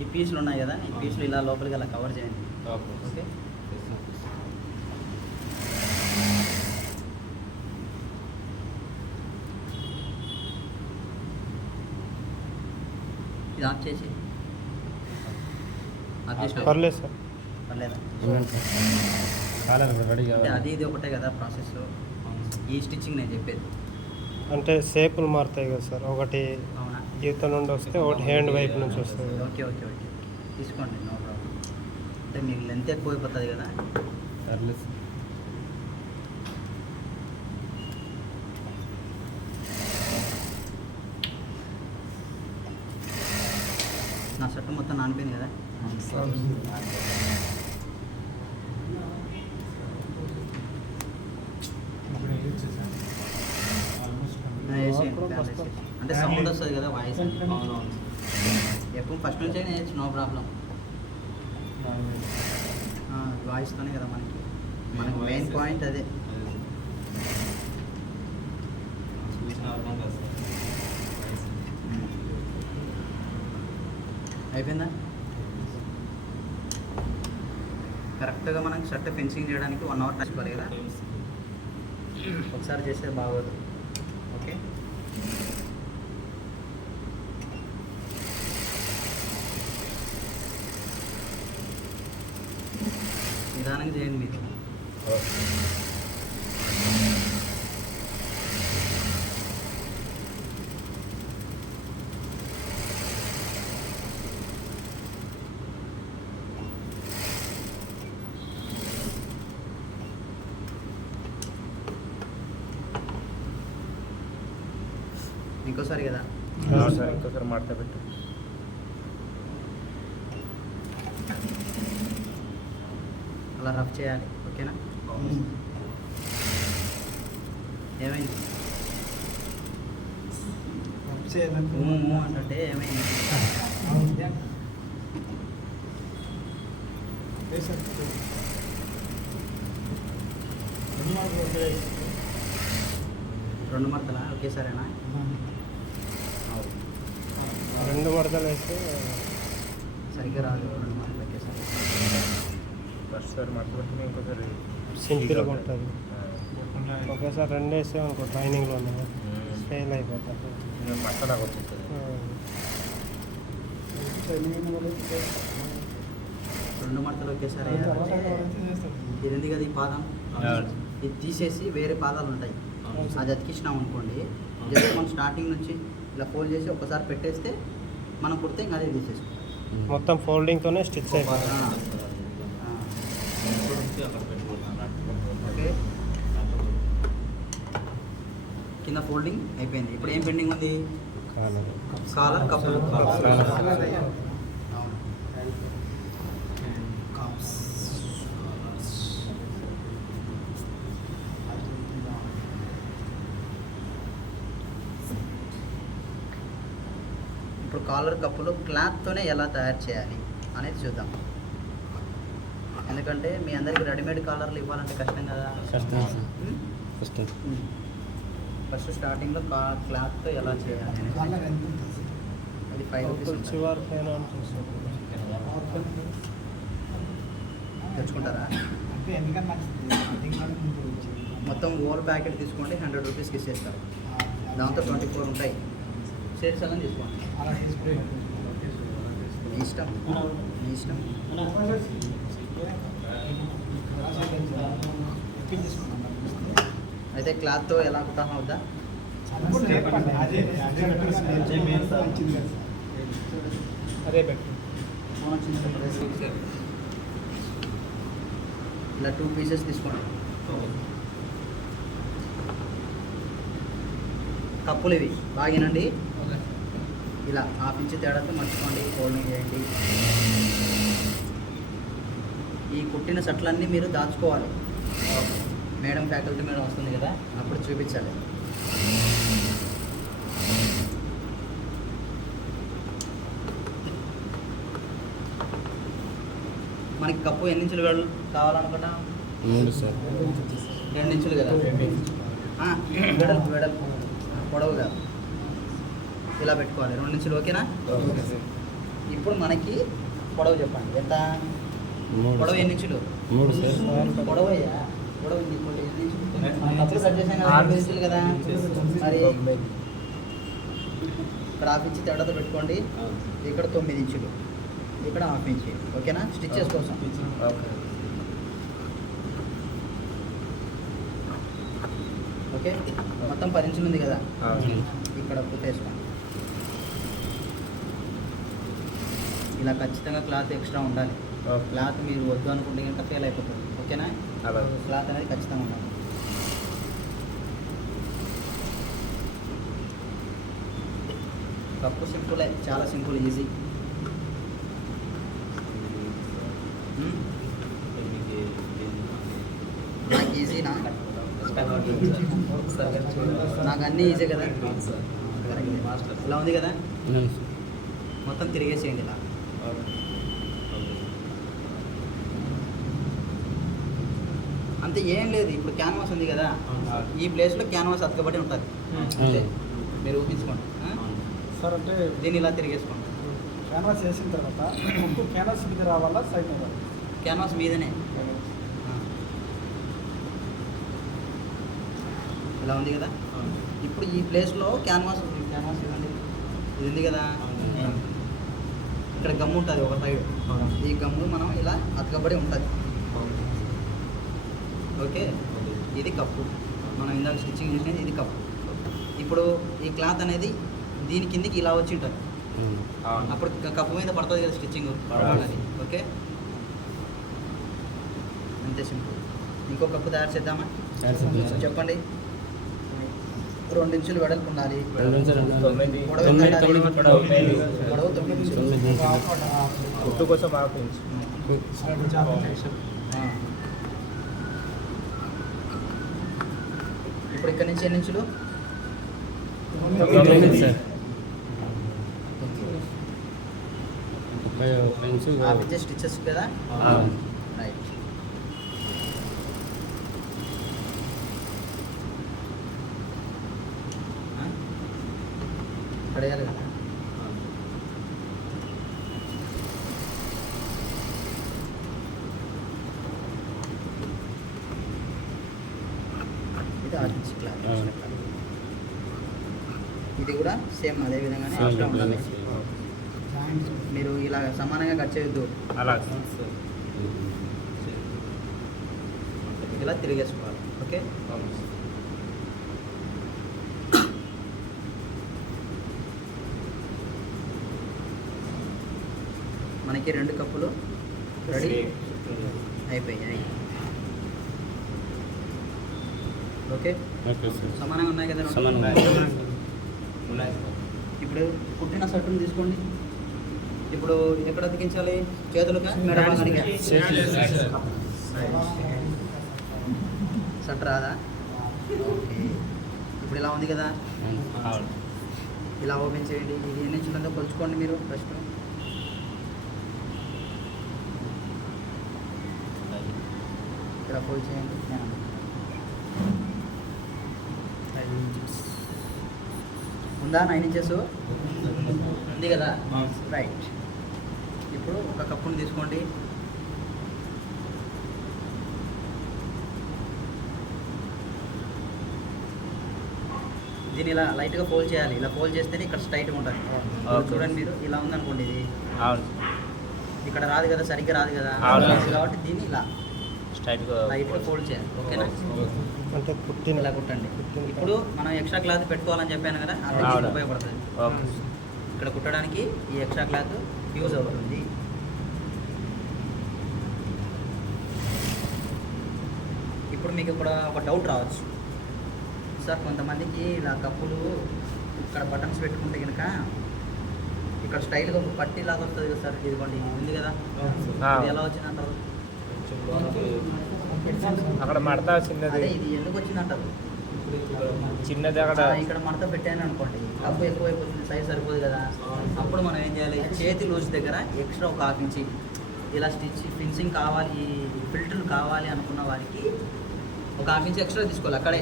ఈ పీసులు ఉన్నాయి కదా, ఈ పీసులు ఇలా లోపలికి అలా కవర్ చేయండి. ఓకే, ఇది ఆఫ్ చేసి ఆఫ్ చేసిన పర్లేదు సార్. పర్లేదా? కాలర్ రెడీ అంటే కావాలి. అది ఇది ఒకటే కదా ప్రాసెస్. ఈ స్టిచ్చింగ్ నేను చెప్పేది. అంటే షేపులు మారుతాయి కదా సార్. ఒకటి అవునా? ఈత నుండి వస్తే ఒకటి హ్యాండ్ వైపు నుంచి వస్తుంది. ఓకే ఓకే ఓకే, తీసుకోండి, నో ప్రాబ్లం. అంటే మీకు లెంత్ ఎక్కువ అయిపోతుంది కదా. సర్లేదు. నా షర్ట్ మొత్తం నానిపోయింది కదా. వేసేయండి, ఫ్యాన్ వేసేయండి. అంటే సౌండ్ వస్తుంది కదా వాయిస్. ఎప్పుడు ఫస్ట్ నుంచి అయినా వేయచ్చు, నో ప్రాబ్లం. వాయిస్తోనే కదా మనకి మెయిన్ పాయింట్ అదే. అయిపోయిందా? కరెక్ట్గా మనం షర్ట్ ఫెన్సింగ్ చేయడానికి 1 అవర్ టైం పడాలి కదా. ఒకసారి చేస్తే బాగోదు. ఓకే, నిదానంగా చేయండి మీరు. ఇంకోసారి కదా. సార్ ఇంకోసారి మాడతా పెట్టు. అలా రఫ్ చేయాలి. ఓకేనా? ఏమైంది? అంటే ఏమైంది? రెండు మడతలా ఒకేసారేనా? రెండు మడతలు వేస్తే సరిగ్గా రాదు. రెండు మడతలు ఒకేసారి. ఫస్ట్ సార్ మాడతా పెట్టుకుని ఇంకోసారి సింపుల్గా ఉంటుంది. ఒకేసారి రెండు వేస్తే అనుకో ట్రైనింగ్లో ఉన్నాయి ఫెయిల్ అయిపోతుంది. మసాలా వచ్చేస్తుంది. రెండు మడతలు ఒకేసారి వేయాలంటే ఇది ఉంది కదా, ఈ పాదం ఇది తీసేసి వేరే పాదాలు ఉంటాయి, అది అతికించినాం అనుకోండి. జస్ట్ మనం స్టార్టింగ్ నుంచి ఇలా ఫోల్డ్ చేసి ఒకసారి పెట్టేస్తే మనం కుడితే ఇంకా అదే తీసేసుకోవాలి. మొత్తం ఫోల్డింగ్తోనే స్టిచ్ అయిపోతుంది. ఓకే, కింద ఫోల్డింగ్ అయిపోయింది. ఇప్పుడు ఏం పెండింగ్ ఉంది? కాలర్ కప్పులు. ఇప్పుడు కాలర్ కప్పులు క్లాత్తోనే ఎలా తయారు చేయాలి అనేది చూద్దాం. ఎందుకంటే మీ అందరికి రెడీమేడ్ కాలర్లు ఇవ్వాలంటే కష్టం కదా. కష్టం ఉమ్? కష్టం. ఫస్ట్ స్టార్టింగ్లో క్లాత్తో ఎలా చేయాలి కలర్ ఎంత ఉంటుంది సార్? అది 5 రూపీస్ ఉంటుంది. చివరి పైన ఉంటుంది. తెచ్చుకుంటారా? అంటే ఎందుకంటే నాకు దీనికన్నా ముందు వచ్చింది. మొత్తం ఓవర్ ప్యాకెట్ తీసుకోండి, 100 రూపీస్కి ఇచ్చేస్తారు. దాంతో 24 ఉంటాయి. షేడ్స్ అలా తీసుకోండి. అలా డిస్ప్లే మీ ఇష్టం, మీ ఇష్టం. అయితే క్లాత్తో ఎలా కుట్టాం అవుద్దా? అదే పెట్టు. ఇలా 2 పీసెస్ తీసుకోండి. కప్పులు ఇవి బాగినండి. ఇలా హాఫ్ ఇంచ్ తేడాతో మర్చిపోండి, ఫోల్డింగ్ చేయండి. ఈ కుట్టిన షర్ట్లన్నీ మీరు దాచుకోవాలి. మేడం ఫ్యాకల్టీ మేడం వస్తుంది కదా, అప్పుడు చూపించాలి. మనకి కప్పు ఎన్ని ఇంచులు కావాలనుకుంటా? 3 సార్. 2 ఇంచులు కదా. వెడల్పు వెడల్పు, పొడవు కాదు. ఇలా పెట్టుకోవాలి. 2 ఇంచులు ఓకేనా? ఇప్పుడు మనకి పొడవు చెప్పండి ఎంత? 3 పొడవు ఎన్ని ఇంచులు? 3 సార్. పొడవు అయ్యా, పొడవు ఎన్ని ఇంచులు? కప్పులు కట్ చేసాం కదా, 2 ఇంచులు కదా. మరి ఇక్కడ హాఫ్ ఇంచ్ తేడాతో పెట్టుకోండి. ఇక్కడ 9 ఇంచులు, ఇక్కడ హాఫ్ ఇంచ్. ఓకేనా? స్టిచ్చెస్ కోసం. ఓకే, మొత్తం 10 ఇంచులు ఉంది కదా. ఇక్కడ కుట్టేసుకోండి. ఇలా ఖచ్చితంగా క్లాత్ ఎక్స్ట్రా ఉండాలి. క్లాత్ మీరు వద్దు అనుకుంటే కనుక ఫెయిల్ అయిపోతుంది. ఓకేనా? క్లాత్ అనేది ఖచ్చితంగా ఉండాలి. కప్పు సింపులే, చాలా సింపుల్, ఈజీ. నాకు ఈజీనా? నాకు అన్నీ ఈజీ కదా. ఇలా ఉంది కదా, మొత్తం తిరిగేసేయండి ఇలా. అంతే, ఏం లేదు. ఇప్పుడు క్యాన్వాస్ ఉంది కదా, ఈ ప్లేస్లో క్యాన్వాస్ అతకబడి ఉంటుంది. అంతే, మీరు ఊహించుకోండి. సార్ అంటే దీన్ని ఇలా తిరిగేసుకోండి. క్యాన్వాస్ వేసిన తర్వాత ముక్కు క్యాన్వాస్ మీద రావాలా సైడ్ మీద? క్యాన్వాస్ మీదనే. ఇలా ఉంది కదా. ఇప్పుడు ఈ ప్లేస్లో క్యాన్వాస్ ఉంది. క్యాన్వాస్ ఇవ్వండి, ఇది ఉంది కదా. ఇక్కడ గమ్ము ఉంటుంది ఒక సైడ్. ఈ గమ్ము మనం ఇలా అతకబడి ఉంటుంది. ఓకే, ఇది కప్పు. మనం ఇందాక స్టిచ్చింగ్ చేసినది ఇది కప్పు. ఇప్పుడు ఈ క్లాత్ అనేది దీని కిందికి ఇలా వచ్చి ఉంటుంది. అప్పుడు కప్పు మీద పడుతుంది కదా స్టిచ్చింగ్ అది. ఓకే, అంతే సింపుల్. ఇంకో కప్పు తయారు చేద్దామా? చెప్పండి. 2 ఇంచులు వెడల్పు ఉండాలి. పొడవు ఎంత ఉండాలి? పొడవు 9 ఇంచులు. కుట్టు కోసం హాఫ్ ఇంచ్. ఇప్పుడు ఇక్కడ నుంచి ఎన్ని ఇంచులు? 9 sir. 30 inch. Half inch stitches కదా. రైట్. ఇక్కడ వేయాలి కదా. ఇది ఆర్టిస్ట్ క్లాత్. ఇది కూడా సేమ్ అదే విధంగానే ఎక్స్ట్రా ఉండాలి. మీరు ఇలా సమానంగా కట్ చేయొద్దు. అలా ఇలా తిరిగేసుకోవాలి. ఓకే, మనకి 2 కప్పులు రెడీ అయిపోయాయి. Okay, okay sir. సమానంగా ఉన్నాయి కదా. సమానంగా ఉన్నాయి. ఇప్పుడు కుట్టిన షర్టును తీసుకోండి. ఇప్పుడు ఎక్కడ అతికించాలి? చేతులుగా, మెడ భాగానికా? షర్ట్ రాదా? ఓకే, ఇప్పుడు ఇలా ఉంది కదా. ఇలా ఓపెన్ చేయండి. ఇది ఎన్ని ఇంచులు ఉందో కొలుచుకోండి మీరు ఫస్ట్. ఇలా ఫోల్డ్ చేయండి. 5 ఇంచెస్. ఉందా 9 ఇంచెస్ ఉంది కదా రైట్. ఇప్పుడు ఒక కప్పుని తీసుకోండి. దీన్ని ఇలా లైట్గా ఫోల్డ్ చేయాలి. ఇలా ఫోల్డ్ చేస్తేనే ఇక్కడ స్ట్రైట్గా ఉంటుంది. ఇప్పుడు చూడండి మీరు ఇలా ఉందనుకోండి, ఇది అవును ఇక్కడ రాదు కదా, సరిగ్గా రాదు కదా, కాబట్టి దీన్ని ఇలా స్ట్రైట్గా లైట్గా ఫోల్డ్ చేయాలి. ఓకేనా? అంటే పుట్టిన ఇలా కుట్టండి. ఇప్పుడు మనం ఎక్స్ట్రా క్లాత్ పెట్టుకోవాలని చెప్పాను కదా, అది అవును. ఉపయోగపడుతుంది. ఓకే ఇక్కడ కుట్టడానికి ఈ ఎక్స్ట్రా క్లాత్ యూజ్ అవుతుంది. ఇప్పుడు మీకు కూడా ఒక డౌట్ రావచ్చు, సార్ కొంతమందికి ఇలా కప్పులు ఇక్కడ బటన్స్ పెట్టుకుంటే కనుక ఇక్కడ స్టైల్గా ఒక పట్టీ లాగా వస్తుంది కదా సార్, ఇదిగోండి ఇది ఉంది కదా, ఇది ఎలా వచ్చిందంటారు? అక్కడ మడత చిన్నది అదే ఇది ఎందుకు వచ్చిందంటారు? చిన్నది అక్కడ ఇక్కడ మడత పెట్టాను అనుకోండి, కప్పు ఎక్కువైపోతుంది, సైజ్ సరిపోదు కదా. అప్పుడు మనం ఏం చేయాలి, చేతి లూజ్ దగ్గర ఎక్స్ట్రా ఒక 1/2 ఇంచి ఇలా ఫినిషింగ్ కావాలి, ఫిల్టర్లు కావాలి అనుకున్న వారికి ఒక 1/2 ఇంచి ఎక్స్ట్రా తీసుకోవాలి అక్కడే.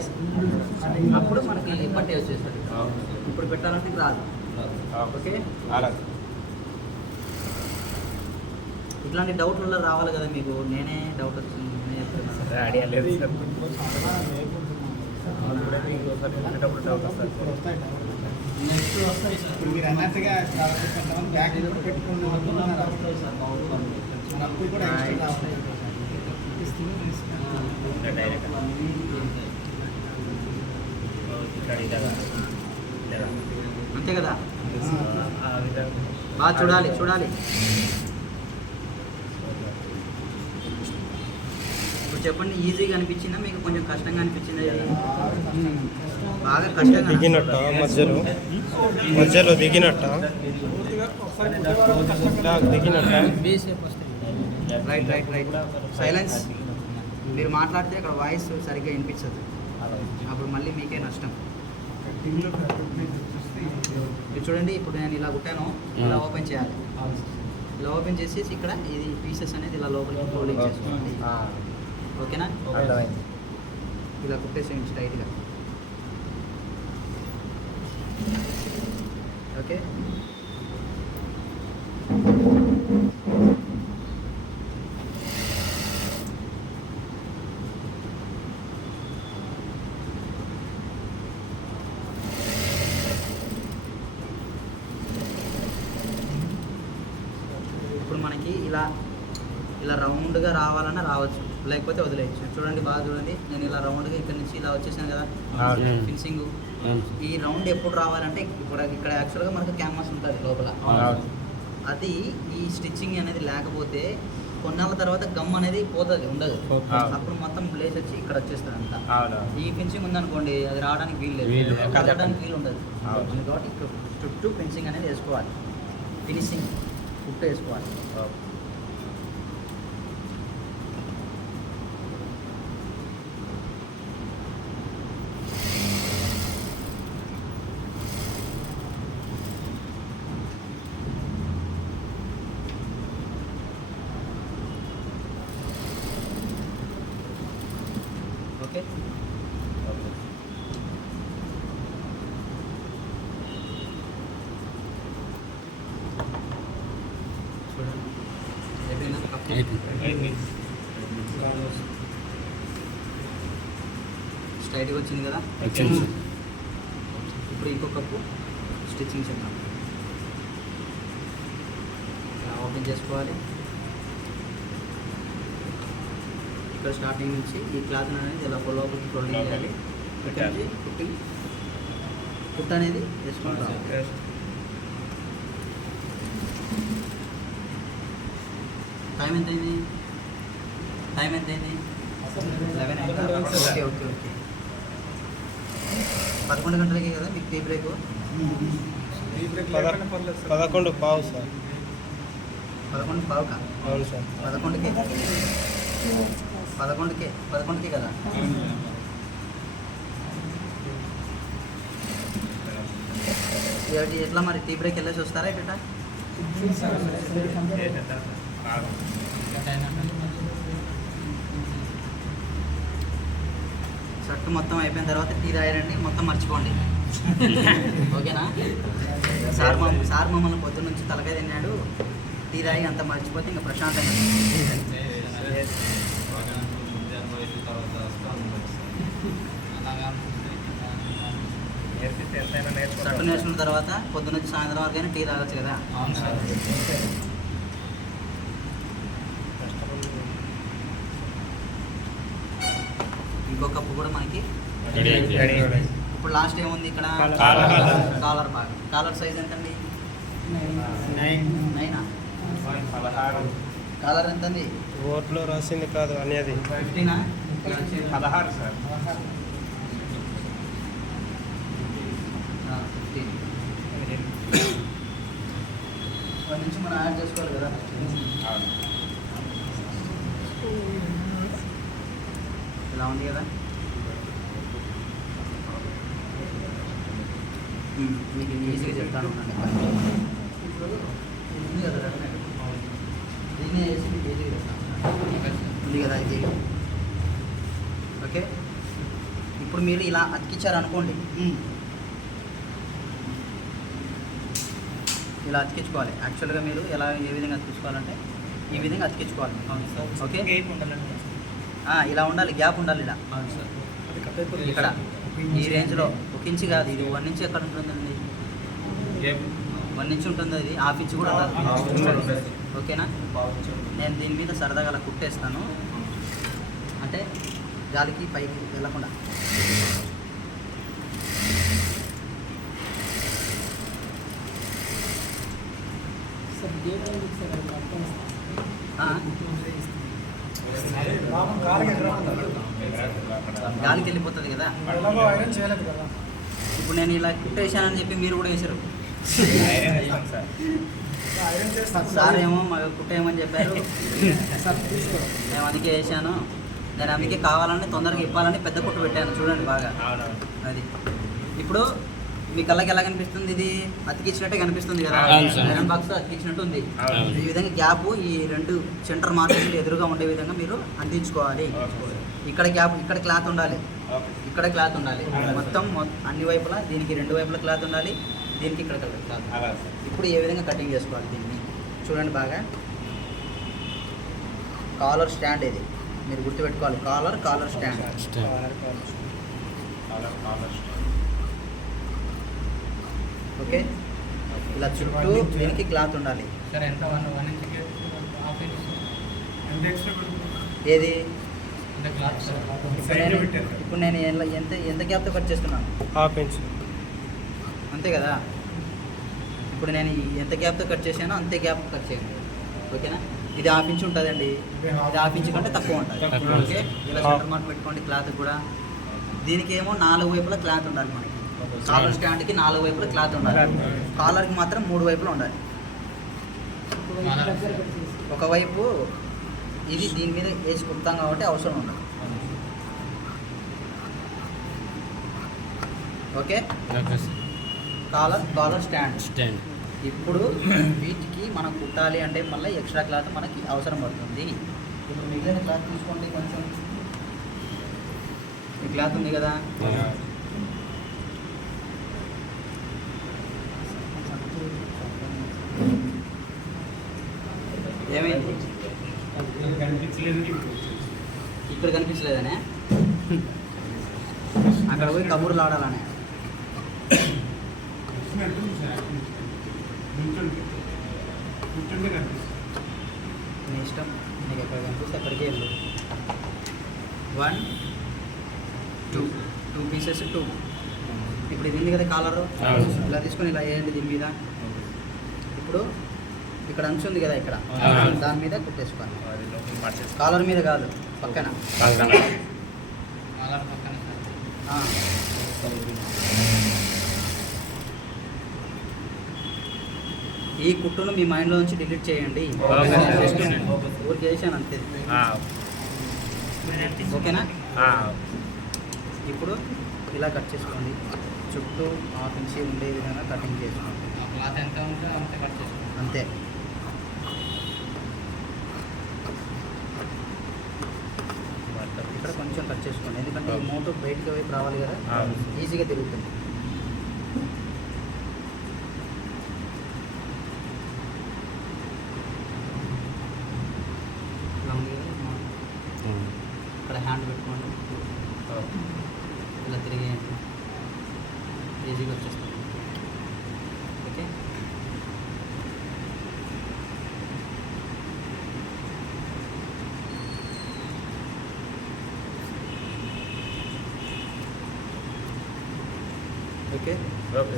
అప్పుడు మనకి పట్టే వచ్చేస్తుంది. ఇప్పుడు పెట్టాలంటే రాదు. ఓకే, అలాగే ఇట్లాంటి డౌట్లు రావాలి కదా మీకు. నేనే డౌట్ వచ్చింది, నేనే చెప్తున్నాను. ఐడియా లేదు సార్. ఇంకోసారి పెట్టేటప్పుడు డౌట్ వస్తుంది. ఇప్పుడు మీరు అన్నట్టుగా కొంతమంది బ్యాగ్ పెట్టుకుని అప్పుడు కూడా extra రావాలి. డైరెక్ట్ అంతే కదా, ఆ విధంగా బాగా చూడాలి చూడాలి. ఇప్పుడు చెప్పండి, ఈజీగా అనిపించిందా మీకు కొంచెం కష్టంగా అనిపించిందా? బాగా కష్టంగా దిగినట్ట మధ్యలో మధ్యలో దిగినట్ట దిగినట్ట. Right right right. సైలెన్స్. మీరు మాట్లాడితే అక్కడ వాయిస్ సరిగ్గా వినిపించదు, అప్పుడు మళ్ళీ మీకే నష్టం. ఇది చూడండి, ఇప్పుడు నేను ఇలా కుట్టాను, ఇలా ఓపెన్ చేయాలి. ఇలా ఓపెన్ చేసేసి ఇక్కడ ఇది పీసెస్ అనేది ఇలా లోపలికి ఫోల్డింగ్ చేసుకోండి. ఓకేనా? అర్థమైంది. ఇలా కుట్టేసేయండి స్ట్రైట్గా. ఓకే, ఇప్పుడు మనకి ఇలా ఇలా రౌండ్గా రావాలన్నా రావచ్చు, లేకపోతే వదిలేయచ్చు. చూడండి, బాగా చూడండి, నేను ఇలా రౌండ్గా ఇక్కడ నుంచి ఇలా వచ్చేసాను కదా ఫినిషింగ్. ఈ రౌండ్ ఎప్పుడు రావాలంటే ఇప్పుడు ఇక్కడ యాక్చువల్గా మనకు క్యాన్వాస్ ఉంటుంది లోపల, అది ఈ స్టిచ్చింగ్ అనేది లేకపోతే కొన్నాళ్ళ తర్వాత గమ్ అనేది పోతుంది, ఉండదు. అప్పుడు మొత్తం బ్లేస్ వచ్చి ఇక్కడ వచ్చేస్తుంది అంతా. ఈ ఫినిషింగ్ ఉందనుకోండి, అది రావడానికి వీలు లేదు, కదలడానికి వీలు ఉండదు. కాబట్టి ఇక్కడ చుట్టూ ఫినిషింగ్ అనేది వేసుకోవాలి, ఫినిషింగ్ కుట్టు వేసుకోవాలి. ఓకే, స్ట్రైట్గా వచ్చింది కదా. ఇప్పుడు ఇంకో కప్పు స్టిచ్చింగ్ చేద్దాం. ఇలా ఓపెన్ చేసుకోవాలి. ఇక్కడ స్టార్టింగ్ నుంచి ఈ క్లాత్ అనేది ఇలా లోపలికి ఫోల్డింగ్ చేయాలి. పెట్టాలి, కుట్టు అనేది వేసుకుంటాం. టైం ఎంత అయింది? 11 అయిందా? Okay okay okay. 11 గంటలకే కదా మీకు టీ బ్రేక్? 11 పావు సార్. 11 పావుకా? అవును సార్. 11కే కదా. ఎట్లా మరి టీ బ్రేక్ వెళ్ళేసి వస్తారా ఇట్లా? షర్ట్ మొత్తం అయిపోయిన తర్వాత టీ తాగండి, మొత్తం మర్చిపోండి. ఓకేనా? సార్ మమ్మల్ని పొద్దున్న నుంచి తలకాయ తిన్నాడు, టీ తాగి అంత మర్చిపోతే ఇంకా ప్రశాంతంగా నేర్పిస్తే ఎంతైనా షర్టు నేర్చుకుంటాం. నేర్చుకున్న తర్వాత పొద్దున్న నుంచి సాయంత్రం వరకు అయినా టీ తాగొచ్చు కదా. అవును సార్. ఇంకో కప్పు కూడా మనకి రెడీ రెడీ. ఇప్పుడు లాస్ట్ ఏముంది ఇక్కడ? కాలర్ భాగం. కాలర్ సైజ్ ఎంతండి? 9. 16. కాలర్ ఎంతండి? ఓట్లో రాసింది కాదు అనేది 15. 16 సార్. 15. వాటి నుంచి మనం యాడ్ చేసుకోవాలి కదా. అవును. ఇలా ఉంది కదా. మీకు ఈజీగా చెప్తాను ఉండండి. ఉంది కదా రెడీమేడ్. దీన్ని వేసి మీకు ఈజీగా చెప్తాను. ఉంది కదా ఇది. ఓకే, ఇప్పుడు మీరు ఇలా అతికిచ్చారు అనుకోండి. ఇలా అతికించుకోవాలి. యాక్చువల్గా మీరు ఏ విధంగా అతికించుకోవాలంటే ఈ విధంగా అతికించుకోవాలి. ఓకే, ఇలా ఉండాలి, గ్యాప్ ఉండాలి. ఇలా ఇక్కడ ఈ రేంజ్లో 1 ఇంచ్ కాదు, ఇది 1 ఇంచ్ ఎక్కడ ఉంటుందండి? 1 ఇంచ్ ఉంటుంది. అది 1/2 ఇంచ్ కూడా ఉండాలి. ఓకేనా? నేను దీని మీద సరదాగా అలా కుట్టేస్తాను, అంటే గాలికి పైకి వెళ్ళకుండా. గాలికి వెళ్ళిపోతుంది కదా. ఎలాగో ఐరన్ చేయలేదు కదా. ఇప్పుడు నేను ఇలా కుట్టేసానని చెప్పి మీరు కూడా వేసారు. వేస్తాం సార్. ఐరన్ చేస్తాను సార్ ఏమో మాకు కుట్టేయమని చెప్పారు, సార్ తీసుకో. మేము అందుకే వేసాను. నేను అందుకే కావాలని తొందరగా ఇవ్వాలని పెద్ద కుట్టు పెట్టాను. చూడండి బాగా. అవునవును. అది ఇప్పుడు మీ కళ్ళకి ఎలా కనిపిస్తుంది? ఇది అతికించినట్టే కనిపిస్తుంది కదా. అవును సార్. ఐరన్ బాక్స్ అతికించినట్టు ఉంది. అవును. ఈ విధంగా గ్యాప్ ఈ 2 సెంటర్ మార్కెట్లు ఎదురుగా ఉండే విధంగా మీరు అందించుకోవాలి. ఓకే. ఇక్కడ గ్యాప్, ఇక్కడ క్లాత్ ఉండాలి, ఓకే. ఇక్కడ క్లాత్ ఉండాలి. అలాగే. మొత్తం అన్ని వైపులా దీనికి 2 వైపులా క్లాత్ ఉండాలి, దీనికి ఇక్కడ క్లాత్. అలా సార్. ఇప్పుడు ఏ విధంగా కటింగ్ చేసుకోవాలి దీన్ని చూడండి బాగా. కాలర్ స్టాండ్ ఇది మీరు గుర్తుపెట్టుకోవాలి. Caller stand. ఓకే, ఇలా చుట్టూ దీనికి క్లాత్ ఉండాలి. సార్ ఎంత 1 ఇంచ్కి హాఫ్ ఇంచ్ ఎంత ఎక్స్ట్రా ఏది? ఇంత క్లాత్ సార్. ఇప్పుడు నేను ఎంత గ్యాప్తో కట్ చేస్తున్నాను? 1/2 ఇంచ్. అంతే కదా. ఇప్పుడు నేను ఎంత గ్యాప్తో కట్ చేశానో అంతే గ్యాప్ కట్ చేయండి. ఓకేనా? ఇది 1/2 ఇంచ్ ఉంటుందండి. ఇది 1/2 ఇంచ్ కంటే తక్కువ ఉంటుంది. తక్కువ. ఓకే, ఇలా సెంటర్ మార్క్ పెట్టుకోండి. క్లాత్ కూడా దీనికి ఏమో 4 వైపులా క్లాత్ ఉండాలి మనకి. కాలర్ స్టాండ్కి 4 వైపులా క్లాత్ ఉండాలి. కాలర్కి మాత్రం 3 వైపులా ఉండాలి. ఒకవైపు ఇది దీని మీద వేసి కుడతాం కాబట్టి అవసరం ఉండదు. Okay, okay sir. Collar stand. Stand. ఇప్పుడు వీటికి మనం కుట్టాలి అంటే మళ్ళీ ఎక్స్ట్రా క్లాత్ మనకి అవసరం పడుతుంది. ఇప్పుడు మిగిలిన క్లాత్ తీసుకోండి. కొంచెం ఈ క్లాత్ ఉంది కదా, ఏమైంది? ఇక్కడ కనిపించలేదనే అక్కడ పోయి కబుర్లు ఆడాలనే. నీ ఇష్టం, నీకు ఎక్కడ కనిపిస్తే అక్కడికే వెళ్ళు. 1 2 పీసెస్ 2. ఇప్పుడు ఇది ఉంది కదా కాలరు, అవును. ఇలా తీసుకొని ఇలా వేయండి దీని మీద. ఇప్పుడు ఇక్కడ అంచు ఉంది కదా, ఇక్కడ అవును. దాని మీద కుట్టేసుకోండి. అది లోపల మార్చేసి కాలర్ మీద కాదు, పక్కన. పక్కన. ఆ. ఈ కుట్టును మీ మైండ్లో నుంచి డిలీట్ చేయండి. Okay sir. జస్ట్ ఊరికి చేశాను అంతే. ఓకేనా? ఇప్పుడు ఇలా కట్ చేసుకోండి. చుట్టూ 1/2 ఇంచ్ ఉండే విధంగా కటింగ్ చేసుకోండి. క్లాత్ ఎంత ఉంటే అంత కట్ చేసుకోండి. అంతే. ఇక్కడ కొంచెం కట్ చేసుకోండి, ఎందుకంటే ఈ మోటార్ బయటకు వైపు రావాలి కదా, అవును. ఈజీగా తిరుగుతుంది. ఈజీగా వచ్చేస్తుంది. Okay, okay. ఓకే.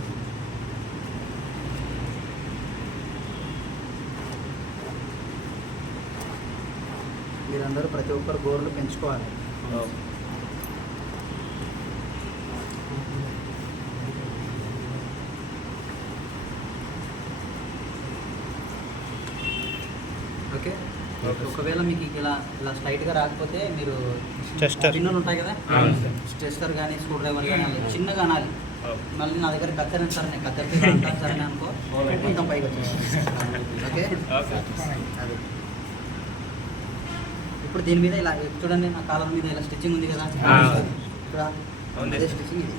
మీరందరూ ప్రతి ఒక్కరు గోర్లు పెంచుకోవాలి. ఓకే. ఓకే. ఒకవేళ మీకు ఇలా ఇలా స్ట్రైట్గా రాకపోతే మీరు చెస్టర్. పిన్నులు ఉంటాయి కదా, అవును సార్. టెస్టర్ కానీ స్క్రూ డ్రైవర్ కానీ అలా చిన్నగా అనాలి. మళ్ళీ నా దగ్గర కత్తెర సరే నేను కత్తెరతో అంటాను సరే అనుకో మొత్తం పైకి వచ్చేసి. ఓకే, అది ఇప్పుడు దీని మీద ఇలా చూడండి, నా కాలర్ మీద ఇలా స్టిచ్చింగ్ ఉంది కదా, ఇక్కడ అదే స్టిచ్చింగ్ ఇది.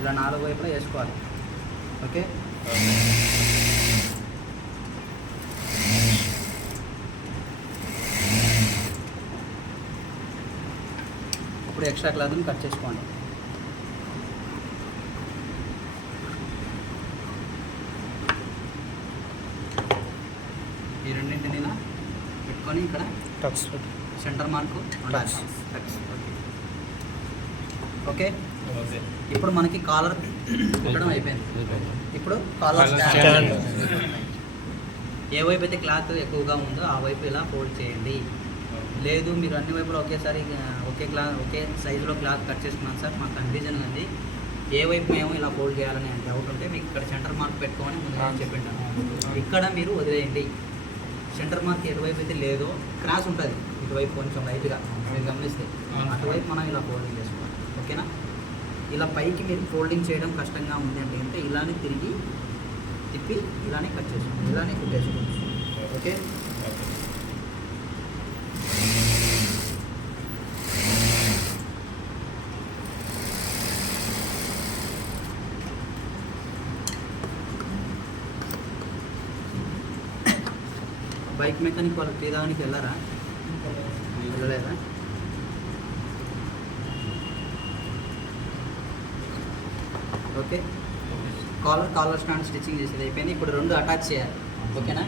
ఇలా 4 వైపులా వేసుకోవాలి. ఓకే, ఇప్పుడు ఎక్స్ట్రా క్లాత్ని కట్ చేసుకోండి. ఈ రెండింటిని ఇలా పెట్టుకొని ఇక్కడ టక్స్. సెంటర్ మార్కు ఉండాలి. Okay, okay. ఇప్పుడు మనకి కాలర్ కుట్టడం అయిపోయింది. ఇప్పుడు కాలర్ స్టాండ్. స్టాండ్ ఏ వైపు అయితే క్లాత్ ఎక్కువగా ఉందో ఆ వైపు ఇలా ఫోల్డ్ చేయండి. లేదు మీరు అన్ని వైపులో ఒకేసారి ఒకే సైజులో క్లాత్ కట్ చేసుకున్నాను సార్, మాకు కన్ఫ్యూజన్ ఉంది, ఏ వైపు మేము ఇలా ఫోల్డ్ చేయాలని డౌట్ ఉంటే మీకు ఇక్కడ సెంటర్ మార్క్ పెట్టుకోమని ముందు నేను చెప్పింటాను. ఇక్కడ మీరు వదిలేయండి. సెంటర్ మార్క్ ఎటువైపు అయితే లేదో క్రాస్ ఉంటుంది, ఇటువైపు కొంచెం లైట్గా మీరు గమనిస్తే అటువైపు మనం ఇలా ఫోల్డింగ్ చేసుకోవాలి. ఓకేనా, ఇలా పైకి మీరు ఫోల్డింగ్ చేయడం కష్టంగా ఉంది అంటే ఇలానే తిరిగి తిప్పి ఇలానే కట్ చేసుకోండి, ఇలానే కుట్టేసుకోవచ్చు. ఓకే, బైక్ మెకానిక్ వాళ్ళు టీ తాగడానికి వెళ్ళారా? వెళ్ళలేదా? ఓకే, కాలర్ స్టాండ్ స్టిచ్చింగ్ చేసేది అయిపోయింది. ఇప్పుడు 2 అటాచ్ చేయాలి. ఓకేనా,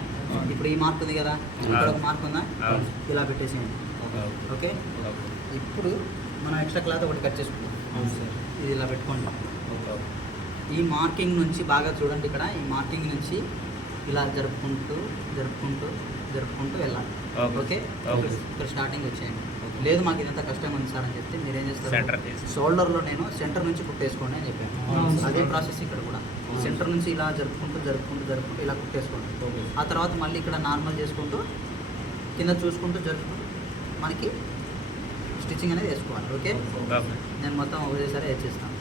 ఇప్పుడు ఈ మార్క్ ఉంది కదా, ఇక్కడ ఒక మార్క్ ఉందా, ఇలా పెట్టేసేయండి. ఓకే, ఇప్పుడు మనం ఎక్స్ట్రా క్లాత్ ఒకటి కట్ చేసుకుంటాం. ఇది ఇలా పెట్టుకోండి. ఈ మార్కింగ్ నుంచి బాగా చూడండి, ఇక్కడ ఈ మార్కింగ్ నుంచి ఇలా జరుపుకుంటూ జరుపుకుంటూ జరుపుకుంటూ వెళ్ళాలి. ఓకే, ఇక్కడ స్టార్టింగ్ వచ్చేయండి. లేదు మాకు ఇదంతా కష్టం ఉంది సార్ అని చెప్తే మీరు ఏం చేస్తారు, షోల్డర్లో నేను సెంటర్ నుంచి కుట్టేసుకోండి అని చెప్పాను. అదే ప్రాసెస్ ఇక్కడ కూడా సెంటర్ నుంచి ఇలా జరుపుకుంటూ జరుపుకుంటూ జరుపుకుంటూ ఇలా కుట్టేసుకోండి. ఆ తర్వాత మళ్ళీ ఇక్కడ నార్మల్ చేసుకుంటూ కింద చూసుకుంటూ జరుపుకుంటూ మనకి స్టిచ్చింగ్ అనేది వేసుకోవాలి. ఓకే, నేను మొత్తం ఒకటేసారి వేసేస్తాను.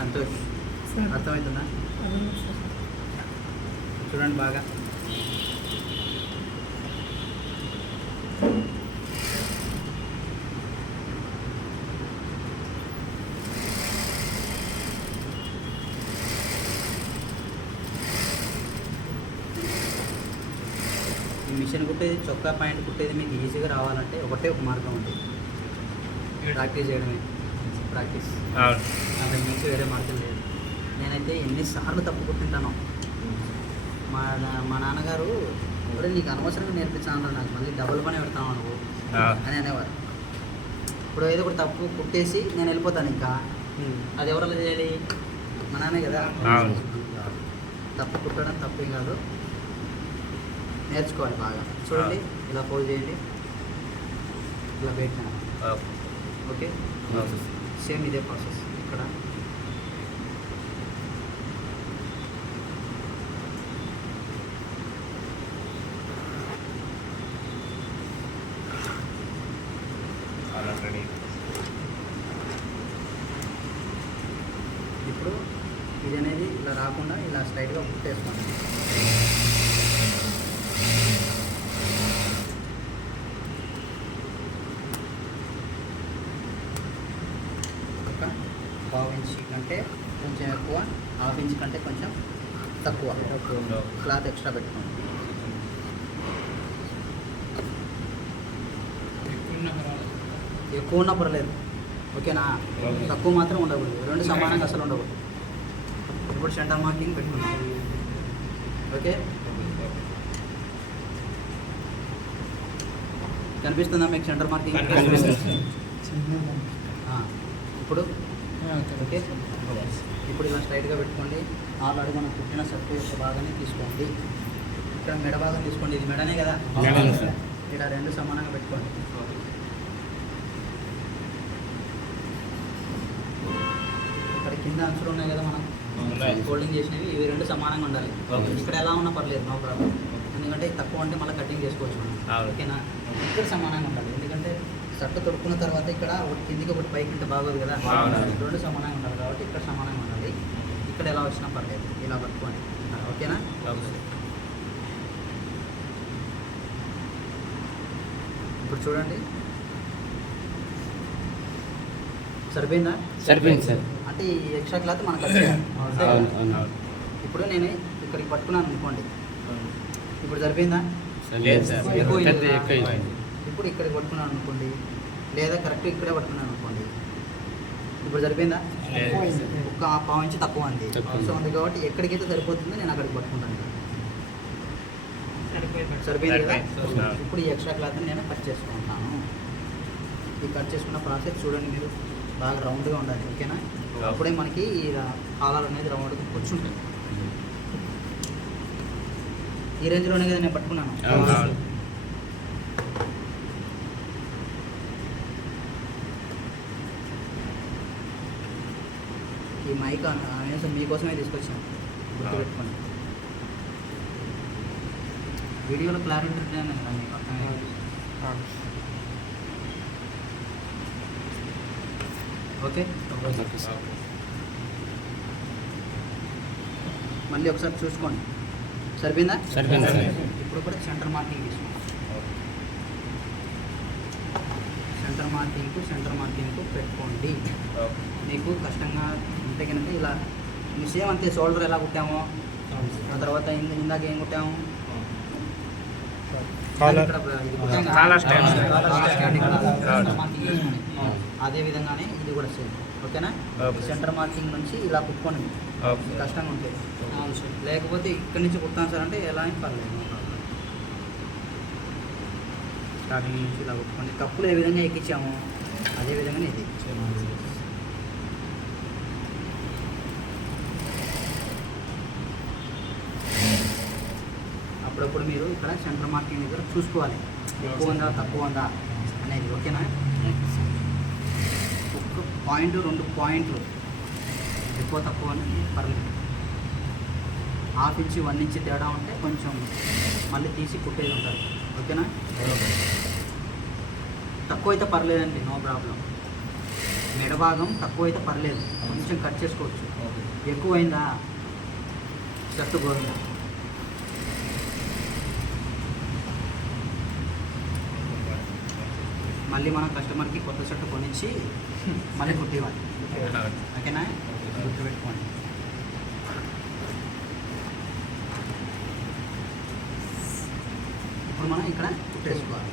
సంతోష్, అర్థమవుతుందా? చూడండి బాగా. ఈ మిషన్ కుట్టేది, చొక్కా ప్యాంట్ కుట్టేది మీకు ఈజీగా రావాలంటే ఒకటే ఒక మార్గం ఉంది, ప్రాక్టీస్ చేయడమే. ప్రాక్టీస్, అంతకు మించి వేరే మార్గం లేదు. నేనైతే ఎన్నిసార్లు తప్పు కుట్టింటానో. మా నాన్నగారు ఇప్పుడు నీకు అనవసరంగా నేర్పించాను, నాకు మళ్ళీ డబుల్ పని పెడతాను నువ్వు అని అనేవారు. ఇప్పుడు ఏదో ఒకటి తప్పు కుట్టేసి నేను వెళ్ళిపోతాను, ఇంకా అది ఎవరలా చేయాలి? మా నాన్నే కదా. తప్పు కుట్టడం తప్పేం కాదు, నేర్చుకోవాలి బాగా. చూడండి, ఇలా ఫోల్డ్ చేయండి, ఇలా పెట్టినా. ఓకే, సేమ్ ఇదే ప్రాసెస్ ఇక్కడ. ఇప్పుడు ఇది అనేది ఇలా రాకుండా ఇలా స్ట్రైట్గా కుట్టేసుకోండి. పావు ఇంచ్ కంటే కొంచెం ఎక్కువ, హాఫ్ ఇంచ్ కంటే కొంచెం తక్కువ క్లాత్ ఎక్స్ట్రా పెట్టుకోండి. ఎక్కువ ఉన్నా పర్లేదు, ఓకేనా? తక్కువ మాత్రం ఉండకూడదు, రెండు సమానంగా అసలు ఉండకూడదు. ఇప్పుడు సెంటర్ మార్కింగ్ పెట్టుకున్నాం, ఓకే? కనిపిస్తుందా మీకు సెంటర్ మార్కింగ్? ఇప్పుడు ఓకే, ఇప్పుడు ఇలా స్ట్రైట్గా పెట్టుకోండి. ఆల్రెడీ మనం పుట్టిన సత్తు యొక్క భాగాన్ని తీసుకోండి. ఇక్కడ మెడ భాగం తీసుకోండి, ఇది మెడనే కదా, ఇక్కడ రెండు సమానంగా పెట్టుకోండి. ఇక్కడ కింద అంచులు ఉన్నాయి కదా మనం ఫోల్డింగ్ చేసినవి, ఇవి రెండు సమానంగా ఉండాలి. ఇక్కడ ఎలా ఉన్నా పర్లేదు, నో ప్రాబ్లం. ఎందుకంటే తక్కువ అంటే మళ్ళీ కటింగ్ చేసుకోవచ్చు మనం, ఓకేనా? ఇక్కడ సమానంగా ఉండాలి, ఎందుకంటే షర్ట్ తొడుక్కున్న తర్వాత ఇక్కడ ఒకటి కిందికి ఒకటి పైకి ఉంటే బాగోదు కదా, రెండు సమానంగా ఉండాలి. కాబట్టి ఇక్కడ సమానంగా ఉండాలి, ఇక్కడ ఎలా వచ్చినా పర్లేదు, ఇలా పట్టుకోండి, ఓకేనా? ఇప్పుడు చూడండి, సరిపోయిందా? సరిపోయింది సార్. అంటే ఈ ఎక్స్ట్రా క్లాత్ మనకు ఇప్పుడు నేను ఇక్కడికి పట్టుకున్నాను అనుకోండి, ఇప్పుడు సరిపోయిందా? లేదు సార్, ఎక్కువ పెద్ద అయిందా? ఎక్కువ అయింది. ఇప్పుడు ఇక్కడికి పట్టుకున్నాను అనుకోండి, లేదా కరెక్ట్ ఇక్కడే పట్టుకున్నాను అనుకోండి, ఇప్పుడు సరిపోయిందా? ఒక పావు ఇంచు తక్కువ ఉంది, సో ఉంది కాబట్టి ఎక్కడికైతే సరిపోతుందో నేను అక్కడికి పట్టుకుంటాను. సరిపోయింది కదా? ఇప్పుడు ఈ ఎక్స్ట్రా క్లాత్ని నేను కట్ చేసుకుంటాను. ఈ కట్ చేసుకున్న ప్రాసెస్ చూడండి, మీరు బాగా రౌండ్గా ఉండాలి, ఓకేనా? అప్పుడే మనకి ఈ కాలాలు అనేది రౌండ్గా కూర్చుంటాయి. ఈ రేంజ్లోనే కదా నేను పట్టుకున్నాను. ఈ మైక్ అనేసి మీకోసమే తీసుకొచ్చాను, గుర్తుపెట్టుకోండి. వీడియోలో క్లారిటీ ఉంటాను కదా మీకు అర్థమైంది. Okay, okay sir. మళ్ళీ ఒకసారి చూసుకోండి, సరిపోయిందా? సరిపోయింది సార్. ఇప్పుడు కూడా సెంటర్ మార్కింగ్ తీసుకోండి. సెంటర్ మార్కింగ్కు పెట్టుకోండి. మీకు కష్టంగా ఉంటే కనుక ఇలా సేమ్ అంతే, షోల్డర్ ఎలా కుట్టామో ఆ తర్వాత ఇందాక ఏం కుట్టాము, అదే విధంగానే ఇది కూడా సేమ్, ఓకేనా? సెంటర్ మార్కింగ్ నుంచి ఇలా కుట్టుకోండి, కష్టంగా ఉంటుంది. లేకపోతే ఇక్కడి నుంచి కుట్టాను సార్ అంటే ఎలా అయినా పర్లేదు, స్టార్టింగ్ నుంచి ఇలా కుట్టుకోండి. కప్పులు ఏ విధంగా ఎక్కించాము అదే విధంగానే ఇది అప్పుడప్పుడు మీరు ఇక్కడ సెంటర్ మార్కింగ్ దగ్గర చూసుకోవాలి, ఎక్కువ ఉందా తక్కువ ఉందా అనేది, ఓకేనా? ఒక పాయింట్ 2 పాయింట్లు ఎక్కువ తక్కువ అనేది పర్లేదు. హాఫ్ ఇంచ్ 1 ఇంచ్ తేడా ఉంటే కొంచెం మళ్ళీ తీసి కుట్టేది ఉంటుంది, ఓకేనా? తక్కువ అయితే పర్లేదండి, నో ప్రాబ్లం. మెడభాగం తక్కువ అయితే పర్లేదు, కొంచెం కట్ చేసుకోవచ్చు. ఎక్కువైందా షర్టు గోధుమ, మళ్ళీ మనం కస్టమర్కి కొత్త షర్టు కొనిచ్చి మళ్ళీ కుట్టివ్వాలి, ఓకేనా? గుర్తుపెట్టుకోండి. ఇప్పుడు మనం ఇక్కడ కుట్టేసుకోవాలి.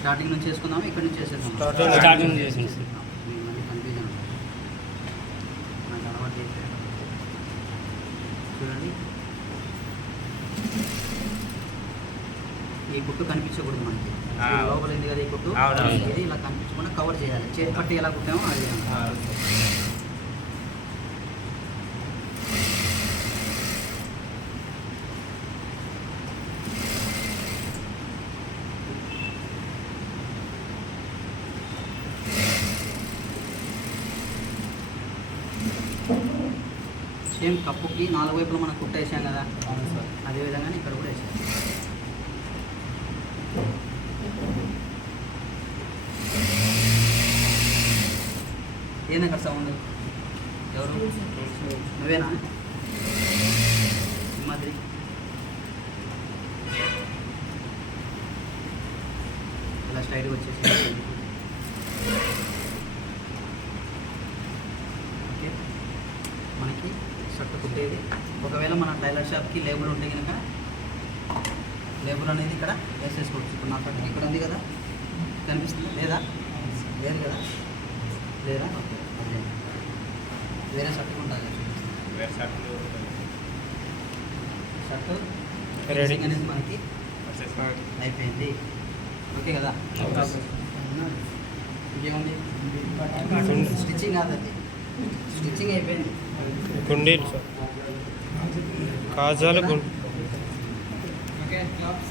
స్టార్టింగ్ నుంచి చేసుకుందాము, ఇక్కడ నుంచి చేసేద్దాం. స్టార్టింగ్ చేసాను సార్. మళ్ళీ కన్ఫ్యూజన్ నాకు అలవాటు చేశాను. చూడండి, ఈ కుట్టు కనిపించకూడదు మనకి, లోపల ఉంది కదా ఈ కుట్టు, ఇది ఇలా కనిపించకుండా కవర్ చేయాలి. చేతి పట్టి ఎలా కుట్టామో అది సేమ్ కప్పుకి 4 వైపులు మనం కుట్టేసాం కదా, అదేవిధంగా ఇక్కడ కూడా వేసాం. ఏంది అక్కడ సౌండ్? ఎవరు? నువ్వేనా? మాదిరి ఇలా స్ట్రైట్గా వచ్చేసి ఓకే. మనకి షర్ట్ కుట్టేది ఒకవేళ మన టైలర్ షాప్కి లేబుల్ ఉంటే కనుక లేబుల్ అనేది ఇక్కడ వేసేసుకోవచ్చు. ఇప్పుడు నా షర్ట్కి ఇక్కడ ఉంది కదా, కనిపిస్తుంది లేదా? లేదు కదా, లేదా? ఓకే, అదే వేరే షర్ట్ ఉంటుంది. షర్ట్ రెడీ అనేది మనకి అయిపోయింది. ఓకే కదా? ఇంకేముంది? స్టిచ్చింగ్ కాదు, అది స్టిచ్చింగ్ అయిపోయింది. కుండీలు సార్, కాజాలు ఓకే క్లాప్స్